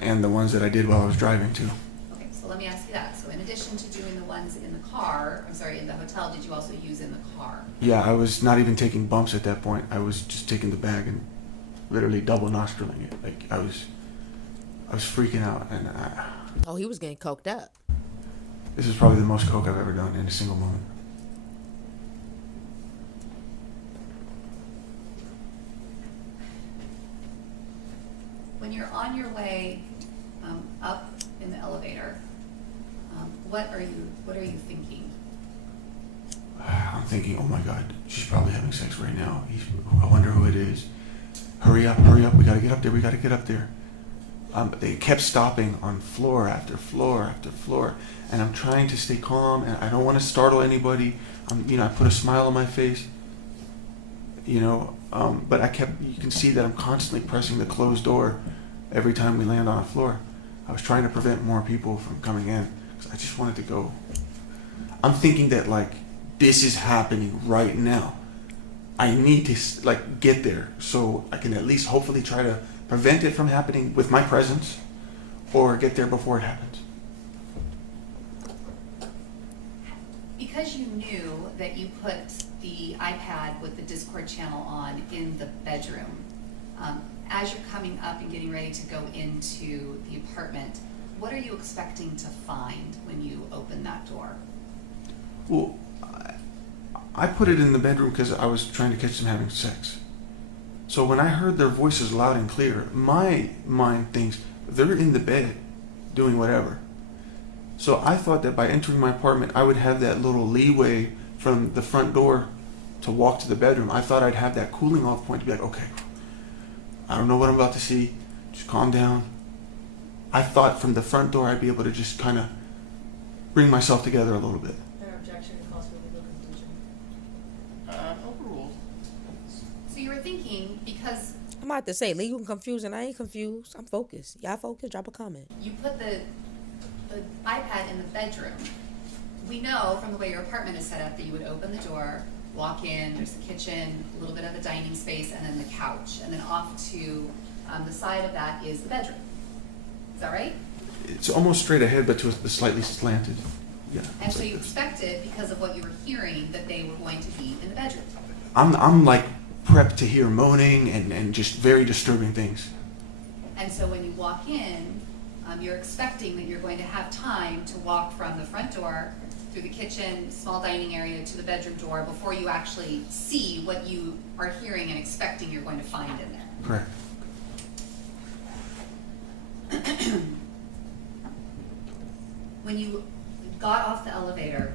And the ones that I did while I was driving too. Okay, so let me ask you that. So in addition to doing the ones in the car, in the hotel, did you also use in the car? Yeah, I was not even taking bumps at that point. I was just taking the bag and literally double nostriling it. Like I was freaking out, and Oh, he was getting coked up. this is probably the most coke I've ever done in a single moment. When you're on your way up in the elevator, what are you thinking? I'm thinking, oh my God, she's probably having sex right now. I wonder who it is. Hurry up, we gotta get up there. They kept stopping on floor after floor after floor, and I'm trying to stay calm, and I don't want to startle anybody. I put a smile on my face, but you can see that I'm constantly pressing the closed door every time we land on a floor. I was trying to prevent more people from coming in, because I just wanted to go. I'm thinking that, like, this is happening right now. I need to, like, get there so I can at least hopefully try to prevent it from happening with my presence, or get there before it happens. Because you knew that you put the iPad with the Discord channel on in the bedroom, as you're coming up and getting ready to go into the apartment, what are you expecting to find when you open that door? Well, I put it in the bedroom because I was trying to catch them having sex. So when I heard their voices loud and clear, my mind thinks they're in the bed doing whatever. So I thought that by entering my apartment, I would have that little leeway from the front door to walk to the bedroom. I thought I'd have that cooling off point to be like, okay, I don't know what I'm about to see, just calm down. I thought from the front door I'd be able to just kind of bring myself together a little bit. Their objection calls for legal conclusion. Overruled. So you were thinking, because I'm about to say legal confusion. I ain't confused. I'm focused. Y'all focused? Drop a comment. you put the iPad in the bedroom, we know from the way your apartment is set up that you would open the door, walk in, there's the kitchen, a little bit of a dining space, and then the couch. And then off to the side of that is the bedroom. Is that right? It's almost straight ahead, but to a slightly slanted. Yeah. And so you expected, because of what you were hearing, that they were going to be in the bedroom. I'm like prepped to hear moaning and just very disturbing things. And so when you walk in, you're expecting that you're going to have time to walk from the front door through the kitchen, small dining area to the bedroom door before you actually see what you are hearing and expecting you're going to find in there. Correct. When you got off the elevator,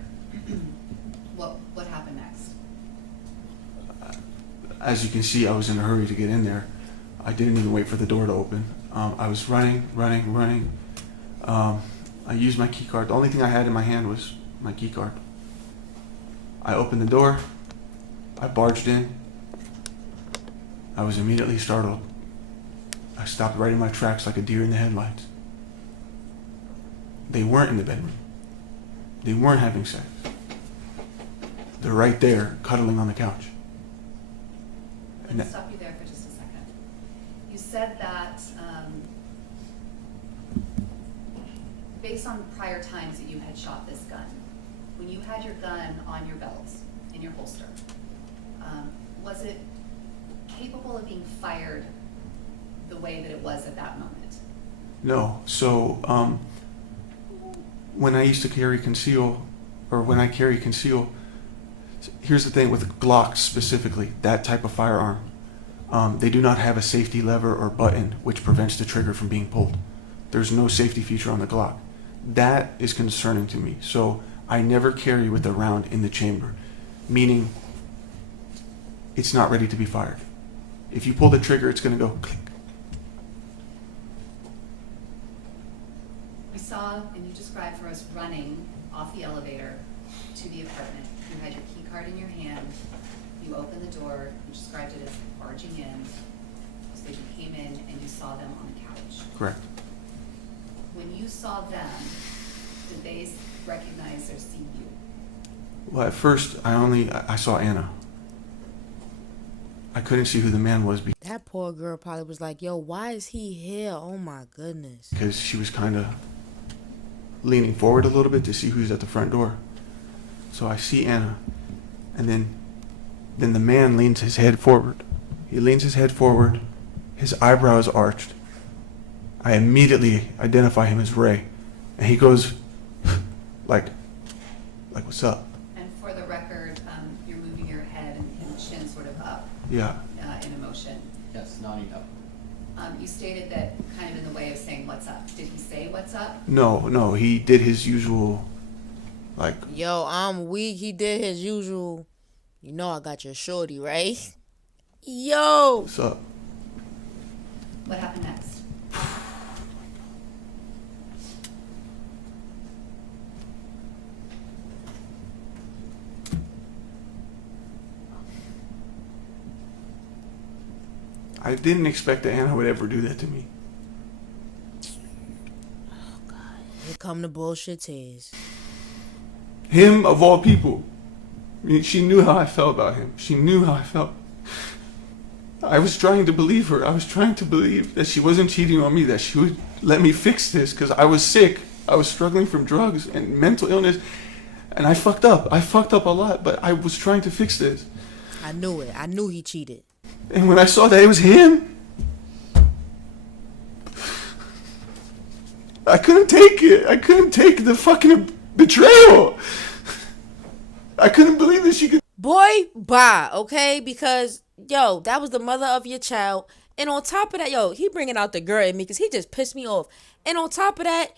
what happened next? As you can see, I was in a hurry to get in there. I didn't even wait for the door to open. I was running. I used my key card. The only thing I had in my hand was my key card. I opened the door. I barged in. I was immediately startled. I stopped right in my tracks like a deer in the headlights. They weren't in the bedroom. They weren't having sex. They're right there, cuddling on the couch. Let me stop you there for just a second. You said that based on prior times that you had shot this gun, when you had your gun on your belt, in your holster, was it capable of being fired the way that it was at that moment? No. So when I used to carry conceal, or when I carry conceal, here's the thing with Glocks specifically, that type of firearm, they do not have a safety lever or button which prevents the trigger from being pulled. There's no safety feature on the Glock. That is concerning to me. So I never carry with a round in the chamber, meaning it's not ready to be fired. If you pull the trigger, it's going to go click. We saw, and you described for us, running off the elevator to the apartment. You had your key card in your hand. You opened the door, you described it as barging in, so you came in and you saw them on the couch. Correct. When you saw them, did they recognize or see you? Well, at first, I saw Anna. I couldn't see who the man was That poor girl probably was like, yo, why is he here? Oh my goodness. because she was kind of leaning forward a little bit to see who's at the front door. So I see Anna, and then the man leans his head forward. He leans his head forward, his eyebrows arched. I immediately identify him as Ray, and he goes like what's up? And for the record, you're moving your head and chin sort of up. Yeah. In emotion. Yes, nodding up. You stated that kind of in the way of saying what's up. Did he say what's up? No, he did his usual, like, Yo, I'm weak. He did his usual. You know I got your shorty, right? Yo. what's up? What happened next? I didn't expect that Anna would ever do that to me. Here come the bullshit tears. Him, of all people. I mean, she knew how I felt about him. She knew how I felt. I was trying to believe her. I was trying to believe that she wasn't cheating on me, that she would let me fix this, because I was sick. I was struggling from drugs and mental illness, and I fucked up. I fucked up a lot, but I was trying to fix this. I knew it. I knew he cheated. And when I saw that it was him, I couldn't take it. I couldn't take the fucking betrayal. I couldn't believe that she could. Boy, bye, okay? Because, yo, that was the mother of your child. And on top of that, yo, he bringing out the girl in me because he just pissed me off. And on top of that,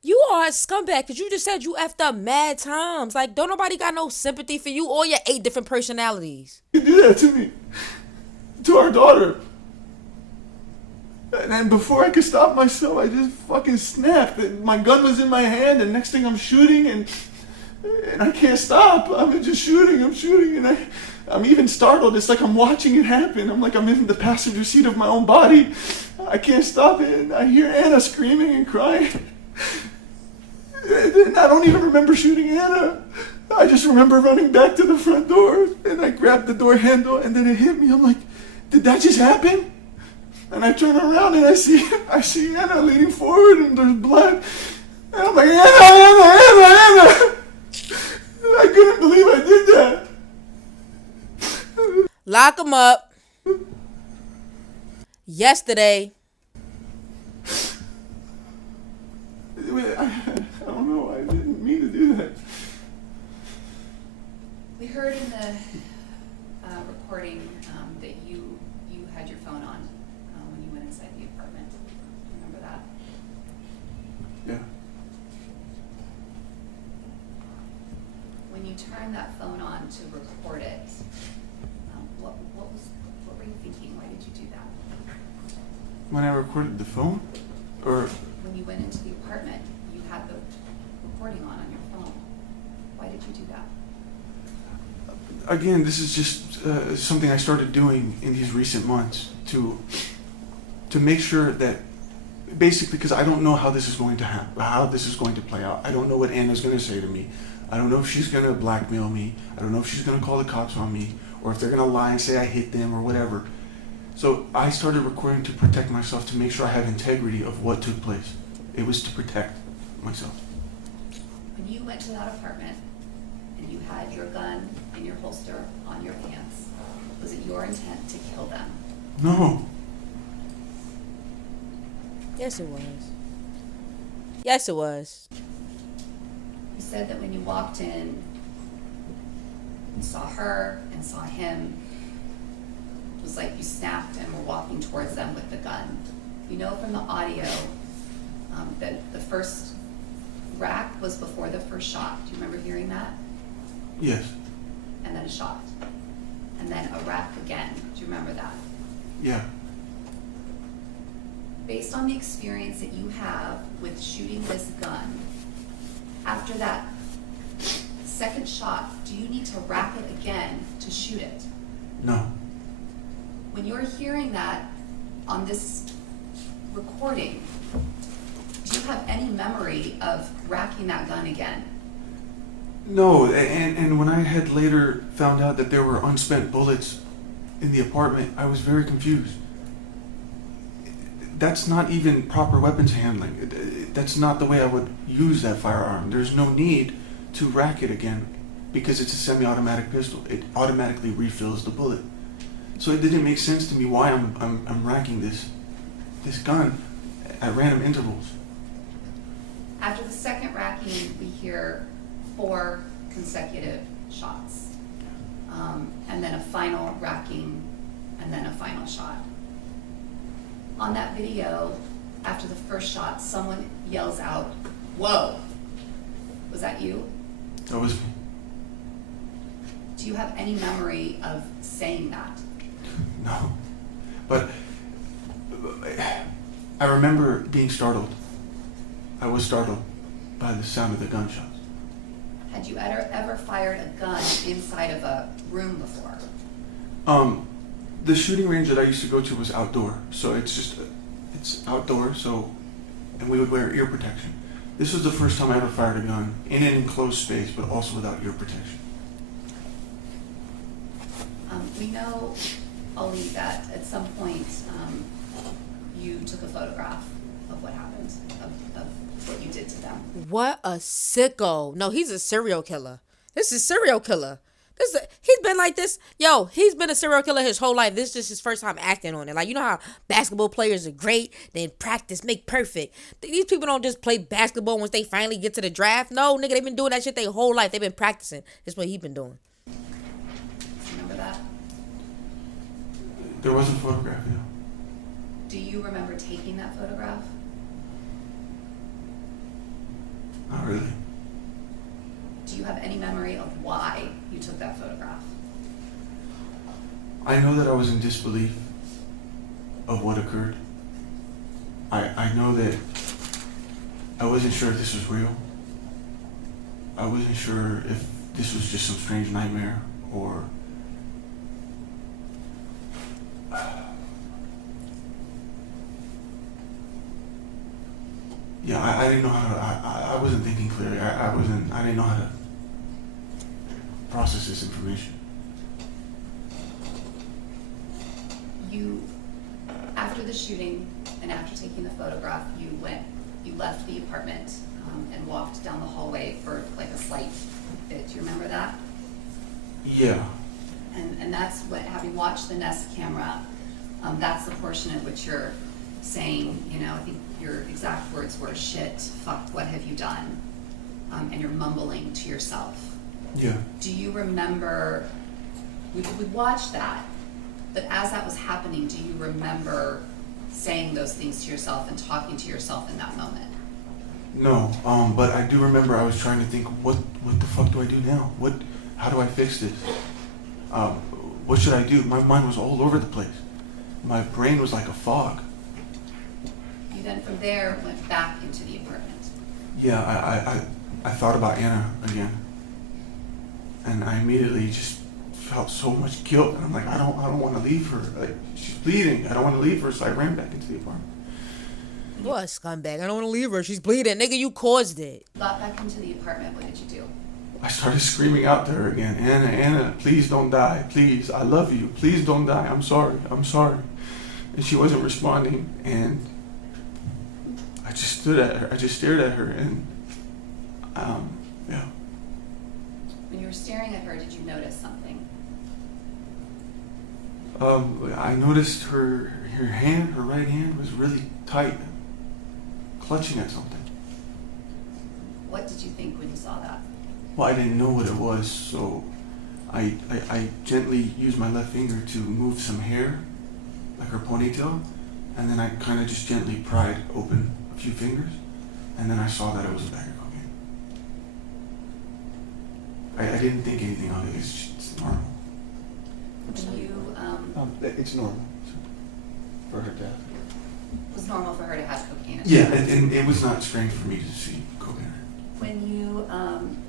you are a scumbag because you just said you effed up mad times. Like, don't nobody got no sympathy for you or your 8 different personalities. Do that to me, to our daughter. And then before I could stop myself, I just fucking snapped. My gun was in my hand, and next thing I'm shooting, and I can't stop. I'm just shooting, and I'm even startled. It's like I'm watching it happen. I'm like I'm in the passenger seat of my own body. I can't stop it, and I hear Anna screaming and crying. And I don't even remember shooting Anna. I just remember running back to the front door, and I grabbed the door handle, and then it hit me. I'm like, did that just happen? And I turn around and I see Anna leaning forward, and there's blood. And I'm like, Anna! I couldn't believe I did that. Lock him up. Yesterday. I don't know. I didn't mean to do that. We heard in the recording that you had your phone on when you went inside the apartment. Remember that? Yeah. When you turned that phone on to record it, what were you thinking? Why did you do that? When I recorded the phone? Or When you went into the apartment, you had the recording on your phone. Why did you do that? again, this is just something I started doing in these recent months to make sure that, basically, because I don't know how this is going to happen, how this is going to play out. I don't know what Anna's going to say to me. I don't know if she's going to blackmail me. I don't know if she's going to call the cops on me, or if they're going to lie and say I hit them or whatever. So I started recording to protect myself, to make sure I had integrity of what took place. It was to protect myself. When you went to that apartment and you had your gun in your holster on your pants, was it your intent to kill them? No. Yes, it was. Yes, it was. You said that when you walked in and saw her and saw him, it was like you snapped and were walking towards them with the gun. You know from the audio that the first rack was before the first shot. Do you remember hearing that? Yes. And then a shot. And then a rack again. Do you remember that? Yeah. Based on the experience that you have with shooting this gun, after that second shot, do you need to rack it again to shoot it? No. When you're hearing that on this recording, do you have any memory of racking that gun again? No, and when I had later found out that there were unspent bullets in the apartment, I was very confused. That's not even proper weapons handling. That's not the way I would use that firearm. There's no need to rack it again because it's a semi-automatic pistol. It automatically refills the bullet. So it didn't make sense to me why I'm racking this gun at random intervals. After the second racking, we hear 4 consecutive shots. And then a final racking, and then a final shot. On that video, after the first shot, someone yells out, "Whoa!" Was that you? That was me. Do you have any memory of saying that? No. But I remember being startled. I was startled by the sound of the gunshots. Had you ever fired a gun inside of a room before? The shooting range that I used to go to was outdoor, so it's outdoor, so, and we would wear ear protection. This was the first time I ever fired a gun in an enclosed space, but also without ear protection. We know, Ali, that at some point you took a photograph of what happened, of what you did to them. What a sicko. No, he's a serial killer. This is serial killer. He's been like this. Yo, he's been a serial killer his whole life. This is just his first time acting on it. Like, you know how basketball players are great, then practice make perfect. These people don't just play basketball once they finally get to the draft. No, nigga, they've been doing that shit their whole life. They've been practicing. That's what he's been doing. Remember that? There was a photograph, yeah. Do you remember taking that photograph? Not really. Do you have any memory of why you took that photograph? I know that I was in disbelief of what occurred. I know that I wasn't sure if this was real. I wasn't sure if this was just some strange nightmare or yeah, I didn't know how to, I wasn't thinking clearly. I didn't know how to process this information. You, after the shooting and after taking the photograph, you left the apartment and walked down the hallway for like a slight bit. Do you remember that? Yeah. And that's what, having watched the Nest camera, that's the portion at which you're saying, you know, I think your exact words were, "Shit, fuck, what have you done?" And you're mumbling to yourself. Yeah. Do you remember, we watched that, but as that was happening, do you remember saying those things to yourself and talking to yourself in that moment? No, but I do remember I was trying to think, what the fuck do I do now? How do I fix this? What should I do? My mind was all over the place. My brain was like a fog. You then from there went back into the apartment. Yeah, I thought about Anna again. And I immediately just felt so much guilt. And I'm like, I don't want to leave her. Like, she's bleeding. I don't want to leave her. So I ran back into the apartment. What a scumbag. I don't want to leave her. She's bleeding. Nigga, you caused it. Got back into the apartment, what did you do? I started screaming out to her again, Anna, please don't die. Please, I love you. Please don't die. I'm sorry. And she wasn't responding. And I just stood at her. I just stared at her. And, yeah. When you were staring at her, did you notice something? I noticed her hand, her right hand was really tight, clutching at something. What did you think when you saw that? Well, I didn't know what it was, so I gently used my left finger to move some hair, like her ponytail, and then I kind of just gently pried open a few fingers, and then I saw that it was a bag of cocaine. I didn't think anything of it. It's normal. It's normal for her to have. It was normal for her to have cocaine. Yeah, and it was not strange for me to see cocaine. When you,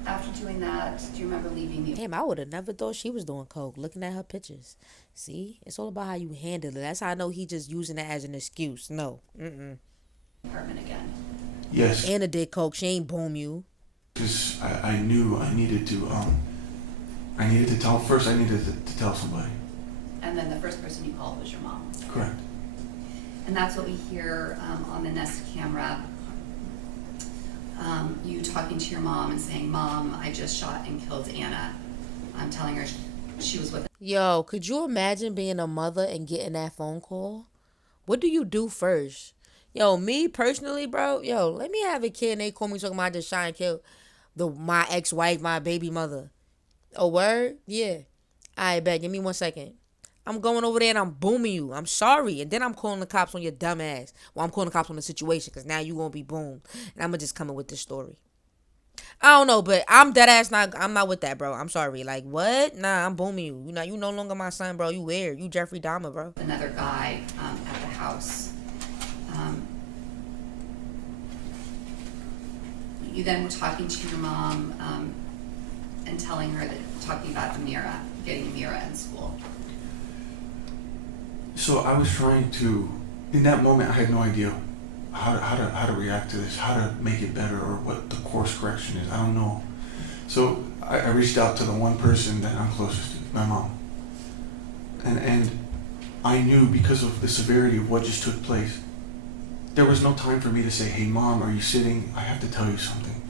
after doing that, do you remember leaving the Damn, I would have never thought she was doing coke. Looking at her pictures, see, it's all about how you handle it. That's how I know he just using that as an excuse. No, apartment again? Yes, Anna did coke. She ain't boom you. because I knew I needed to tell, first I needed to tell somebody. And then the first person you called was your mom. Correct. And that's what we hear on the Nest camera. You talking to your mom and saying, "Mom, I just shot and killed Anna." I'm telling her she was with. Yo, could you imagine being a mother and getting that phone call? What do you do first? Yo, me personally, bro. Yo, let me have a kid and they call me talking about I just shot and killed my ex-wife, my baby mother. A word? Yeah. I bet. Give me 1 second. I'm going over there and I'm booming you. I'm sorry. And then I'm calling the cops on your dumb ass. Well, I'm calling the cops on the situation because now you going to be boomed. And I'm going to just come in with this story. I don't know, but I'm dead ass I'm not with that, bro. I'm sorry. Like, what? Nah, I'm booming you. You no longer my son, bro. You weird. You Jeffrey Dahmer, bro. Another guy at the house. You then were talking to your mom and telling her that, talking about Amira, getting Amira in school. So I was trying to, in that moment, I had no idea how to react to this, how to make it better, or what the course correction is. I don't know. So I reached out to the one person that I'm closest to, my mom. And I knew because of the severity of what just took place, there was no time for me to say, "Hey, Mom, are you sitting? I have to tell you something.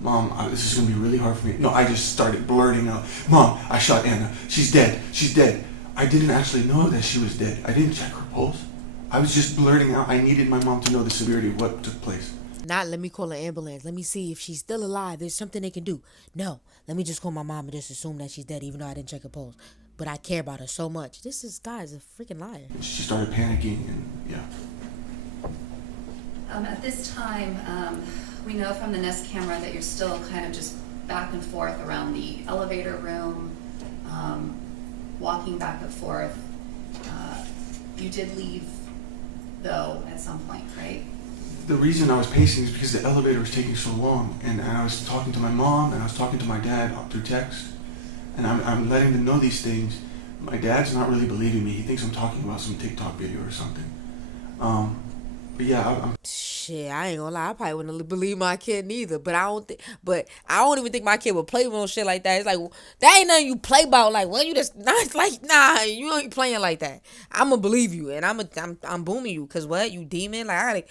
Mom, this is going to be really hard for me." No, I just started blurting out, "Mom, I shot Anna. She's dead. She's dead." I didn't actually know that she was dead. I didn't check her pulse. I was just blurting out. I needed my mom to know the severity of what took place. Not let me call an ambulance. Let me see if she's still alive. There's something they can do. No, let me just call my mom and just assume that she's dead even though I didn't check her pulse. But I care about her so much. This guy's a freaking liar. She started panicking, and yeah. At this time, we know from the Nest camera that you're still kind of just back and forth around the elevator room, walking back and forth. You did leave, though, at some point, right? The reason I was pacing is because the elevator was taking so long, and I was talking to my mom, and I was talking to my dad through text, and I'm letting them know these things. My dad's not really believing me. He thinks I'm talking about some TikTok video or something. But yeah, I'm Shit, I ain't gonna lie. I probably wouldn't believe my kid neither. But I don't even think my kid would play with no shit like that. It's like that ain't nothing you play about. Like, well, you just not like nah. You ain't playing like that. I'ma believe you, and I'm booming you. Cause what, you demon? Like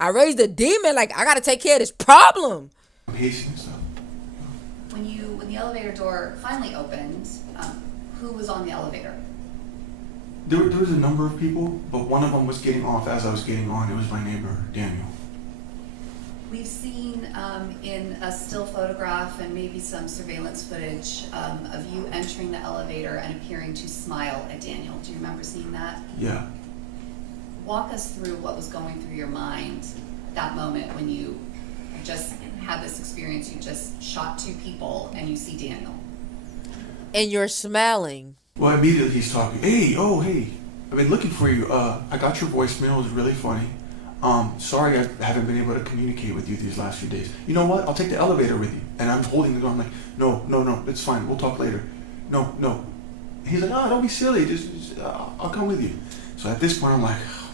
I raised a demon. Like I gotta take care of this problem. pacing and stuff. When the elevator door finally opened, who was on the elevator? There was a number of people, but one of them was getting off as I was getting on. It was my neighbor, Daniel. We've seen in a still photograph and maybe some surveillance footage of you entering the elevator and appearing to smile at Daniel. Do you remember seeing that? Yeah. Walk us through what was going through your mind that moment when you just had this experience. You just shot two people and you see Daniel. And you're smiling. Well, immediately he's talking. Hey, I've been looking for you. I got your voicemail. It was really funny. Sorry I haven't been able to communicate with you these last few days. You know what? I'll take the elevator with you. And I'm holding the door. I'm like, no, it's fine. We'll talk later. No. He's like, oh, don't be silly. Just I'll come with you. So at this point, I'm like, oh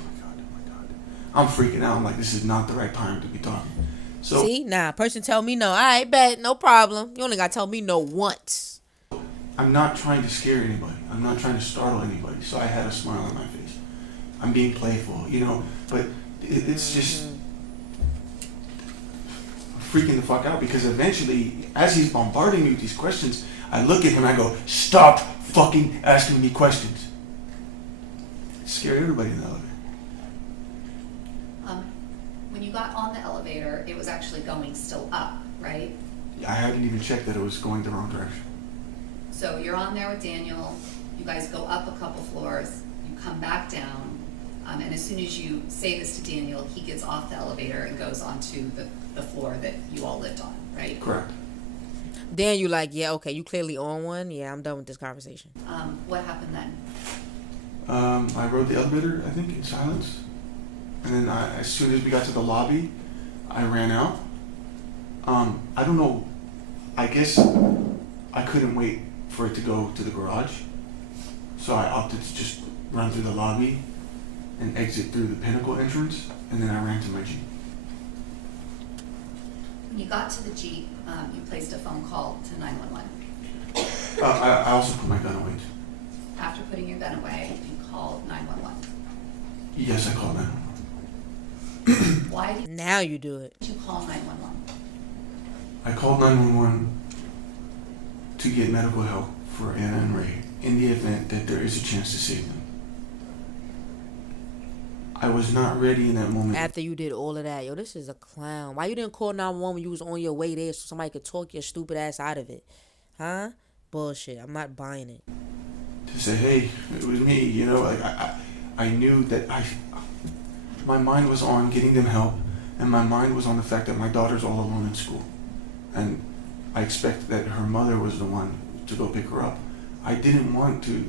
my God. I'm freaking out. I'm like, this is not the right time to be talking. So See, person tell me no. All right, bet, no problem. You only gotta tell me no once. I'm not trying to scare anybody. I'm not trying to startle anybody. So I had a smile on my face. I'm being playful, but it's just freaking the fuck out because eventually, as he's bombarding me with these questions, I look at him and I go, stop fucking asking me questions. It scared everybody in the elevator. When you got on the elevator, it was actually going still up, right? I hadn't even checked that it was going the wrong direction. So you're on there with Daniel, you guys go up a couple floors, you come back down, and as soon as you say this to Daniel, he gets off the elevator and goes onto the floor that you all lived on, right? Correct. Then you like, yeah, okay, you clearly on one. Yeah, I'm done with this conversation. What happened then? I rode the elevator, I think, in silence. And then as soon as we got to the lobby, I ran out. I don't know. I guess I couldn't wait for it to go to the garage, so I opted to just run through the lobby and exit through the Pinnacle entrance, and then I ran to my Jeep. When you got to the Jeep, you placed a phone call to 911. I also put my gun away. After putting your gun away, you called 911. Yes, I called 911. Why did Now you do it. you call 911? I called 911 to get medical help for Anna and Ray in the event that there is a chance to save them. I was not ready in that moment. After you did all of that, yo, this is a clown. Why you didn't call 911 when you was on your way there so somebody could talk your stupid ass out of it? Huh? Bullshit. I'm not buying it. To say, hey, it was me, you know, like I knew that my mind was on getting them help, and my mind was on the fact that my daughter's all alone in school. And I expected that her mother was the one to go pick her up. I didn't want to,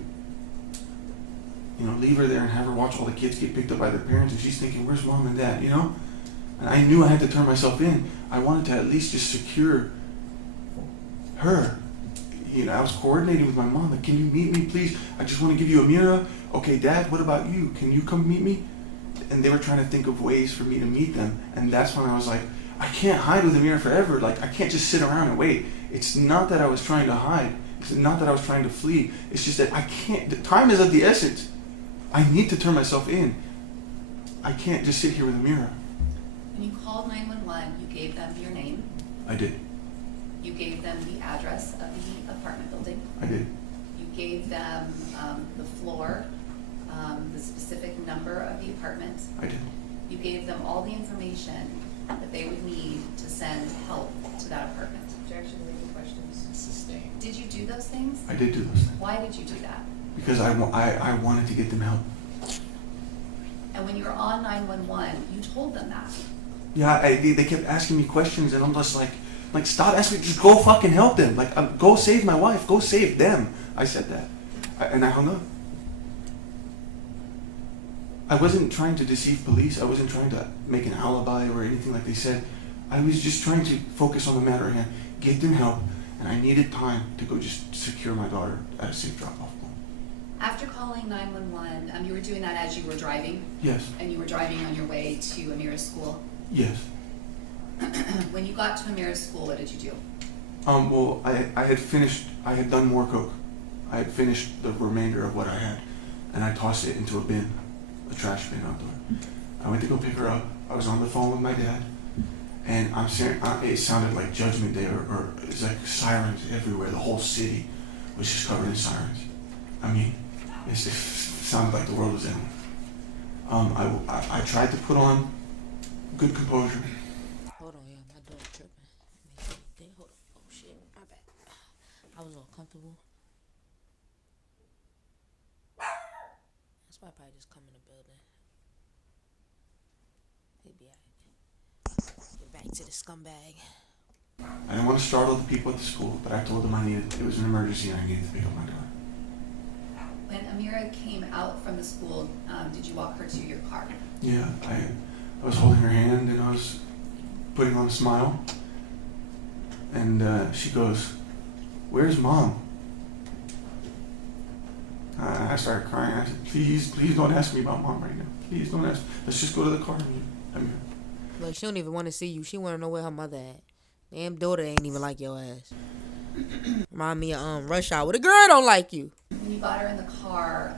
leave her there and have her watch all the kids get picked up by their parents, and she's thinking, where's mom and dad, And I knew I had to turn myself in. I wanted to at least just secure her. I was coordinating with my mom, like, can you meet me, please? I just want to give you a mirror. Okay, Dad, what about you? Can you come meet me? And they were trying to think of ways for me to meet them. And that's when I was like, I can't hide with Amira forever. Like, I can't just sit around and wait. It's not that I was trying to hide. It's not that I was trying to flee. It's just that I can't. The time is of the essence. I need to turn myself in. I can't just sit here with Amira. When you called 911, you gave them your name. I did. You gave them the address of the apartment building. I did. You gave them the floor, the specific number of the apartment. I did. You gave them all the information that they would need to send help to that apartment. Objection, legal questions. Sustained. Did you do those things? I did do those things. Why did you do that? Because I wanted to get them help. And when you were on 911, you told them that. Yeah, they kept asking me questions, and I'm just like, stop asking me, just go fucking help them. Like, go save my wife, go save them. I said that. And I hung up. I wasn't trying to deceive police. I wasn't trying to make an alibi or anything like they said. I was just trying to focus on the matter at hand, get them help, and I needed time to go just secure my daughter at a safe drop-off point. After calling 911, you were doing that as you were driving? Yes. And you were driving on your way to Amira's school? Yes. When you got to Amira's school, what did you do? Well, I had done more coke. I had finished the remainder of what I had, and I tossed it into a bin, a trash bin out there. I went to go pick her up. I was on the phone with my dad, and I'm saying, it sounded like Judgment Day, or it's like sirens everywhere. The whole city was just covered in sirens. I mean, it sounded like the world was ending. I tried to put on good composure. Hold on, yeah, my dog tripping. Hold on. Oh shit, my bad. I was all comfortable. That's why I probably just come in the building. He'd be alright. Get back to the scumbag. I didn't want to startle the people at the school, but I told them it was an emergency and I needed to pick up my daughter. When Amira came out from the school, did you walk her to your car? Yeah, I was holding her hand and I was putting on a smile. And she goes, "Where's mom?" I started crying. I said, please don't ask me about mom right now. Please don't ask. Let's just go to the car. Look, she don't even want to see you. She want to know where her mother at. Damn daughter ain't even like your ass. Remind me of Rush Hour. The girl don't like you. When you got her in the car,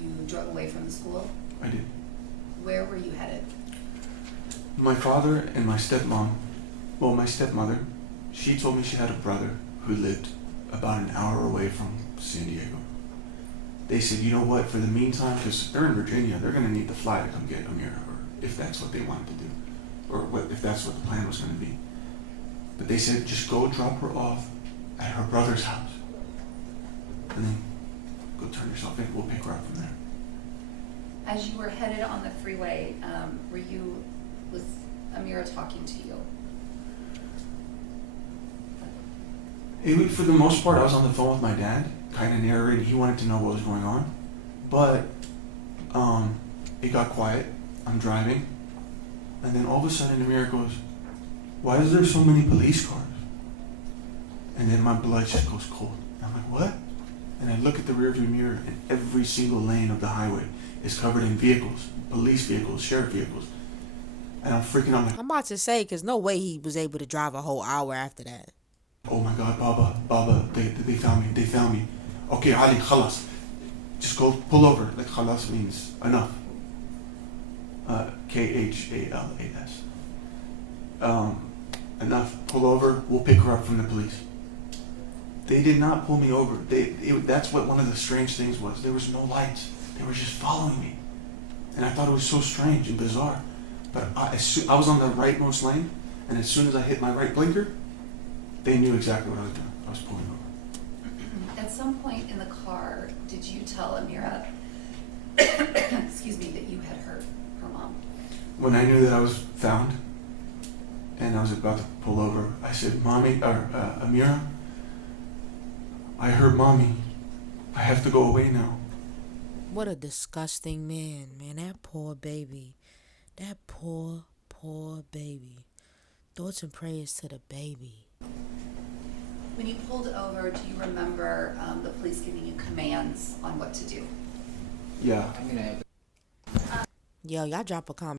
you drove away from the school? I did. Where were you headed? My father and my stepmom, well, my stepmother, she told me she had a brother who lived about an hour away from San Diego. They said, you know what, for the meantime, because they're in Virginia, they're going to need to fly to come get Amira, or if that's what they wanted to do, or if that's what the plan was going to be. But they said, just go drop her off at her brother's house, and then go turn yourself in. We'll pick her up from there. As you were headed on the freeway, was Amira talking to you? For the most part, I was on the phone with my dad, kind of narrating. He wanted to know what was going on, but it got quiet. I'm driving, and then all of a sudden, Amira goes, why is there so many police cars? And then my blood just goes cold. And I'm like, what? And I look at the rearview mirror, and every single lane of the highway is covered in vehicles, police vehicles, sheriff vehicles. And I'm freaking out, like, I'm about to say, because no way he was able to drive a whole hour after that. oh my God, Baba, they found me. Okay, Ali, khalas. Just go pull over. Like, khalas means enough. Khalas. Enough, pull over, we'll pick her up from the police. They did not pull me over. That's what one of the strange things was. There was no lights. They were just following me. And I thought it was so strange and bizarre. But I was on the rightmost lane, and as soon as I hit my right blinker, they knew exactly what I was doing. I was pulling over. At some point in the car, did you tell Amira, excuse me, that you had hurt her mom? When I knew that I was found, and I was about to pull over, I said, Mommy, or Amira, I hurt Mommy. I have to go away now. What a disgusting man, man. That poor baby. That poor, poor baby. Thoughts and prayers to the baby. When you pulled over, do you remember the police giving you commands on what to do? Yeah. I'm gonna have Yo, y'all drop a comment.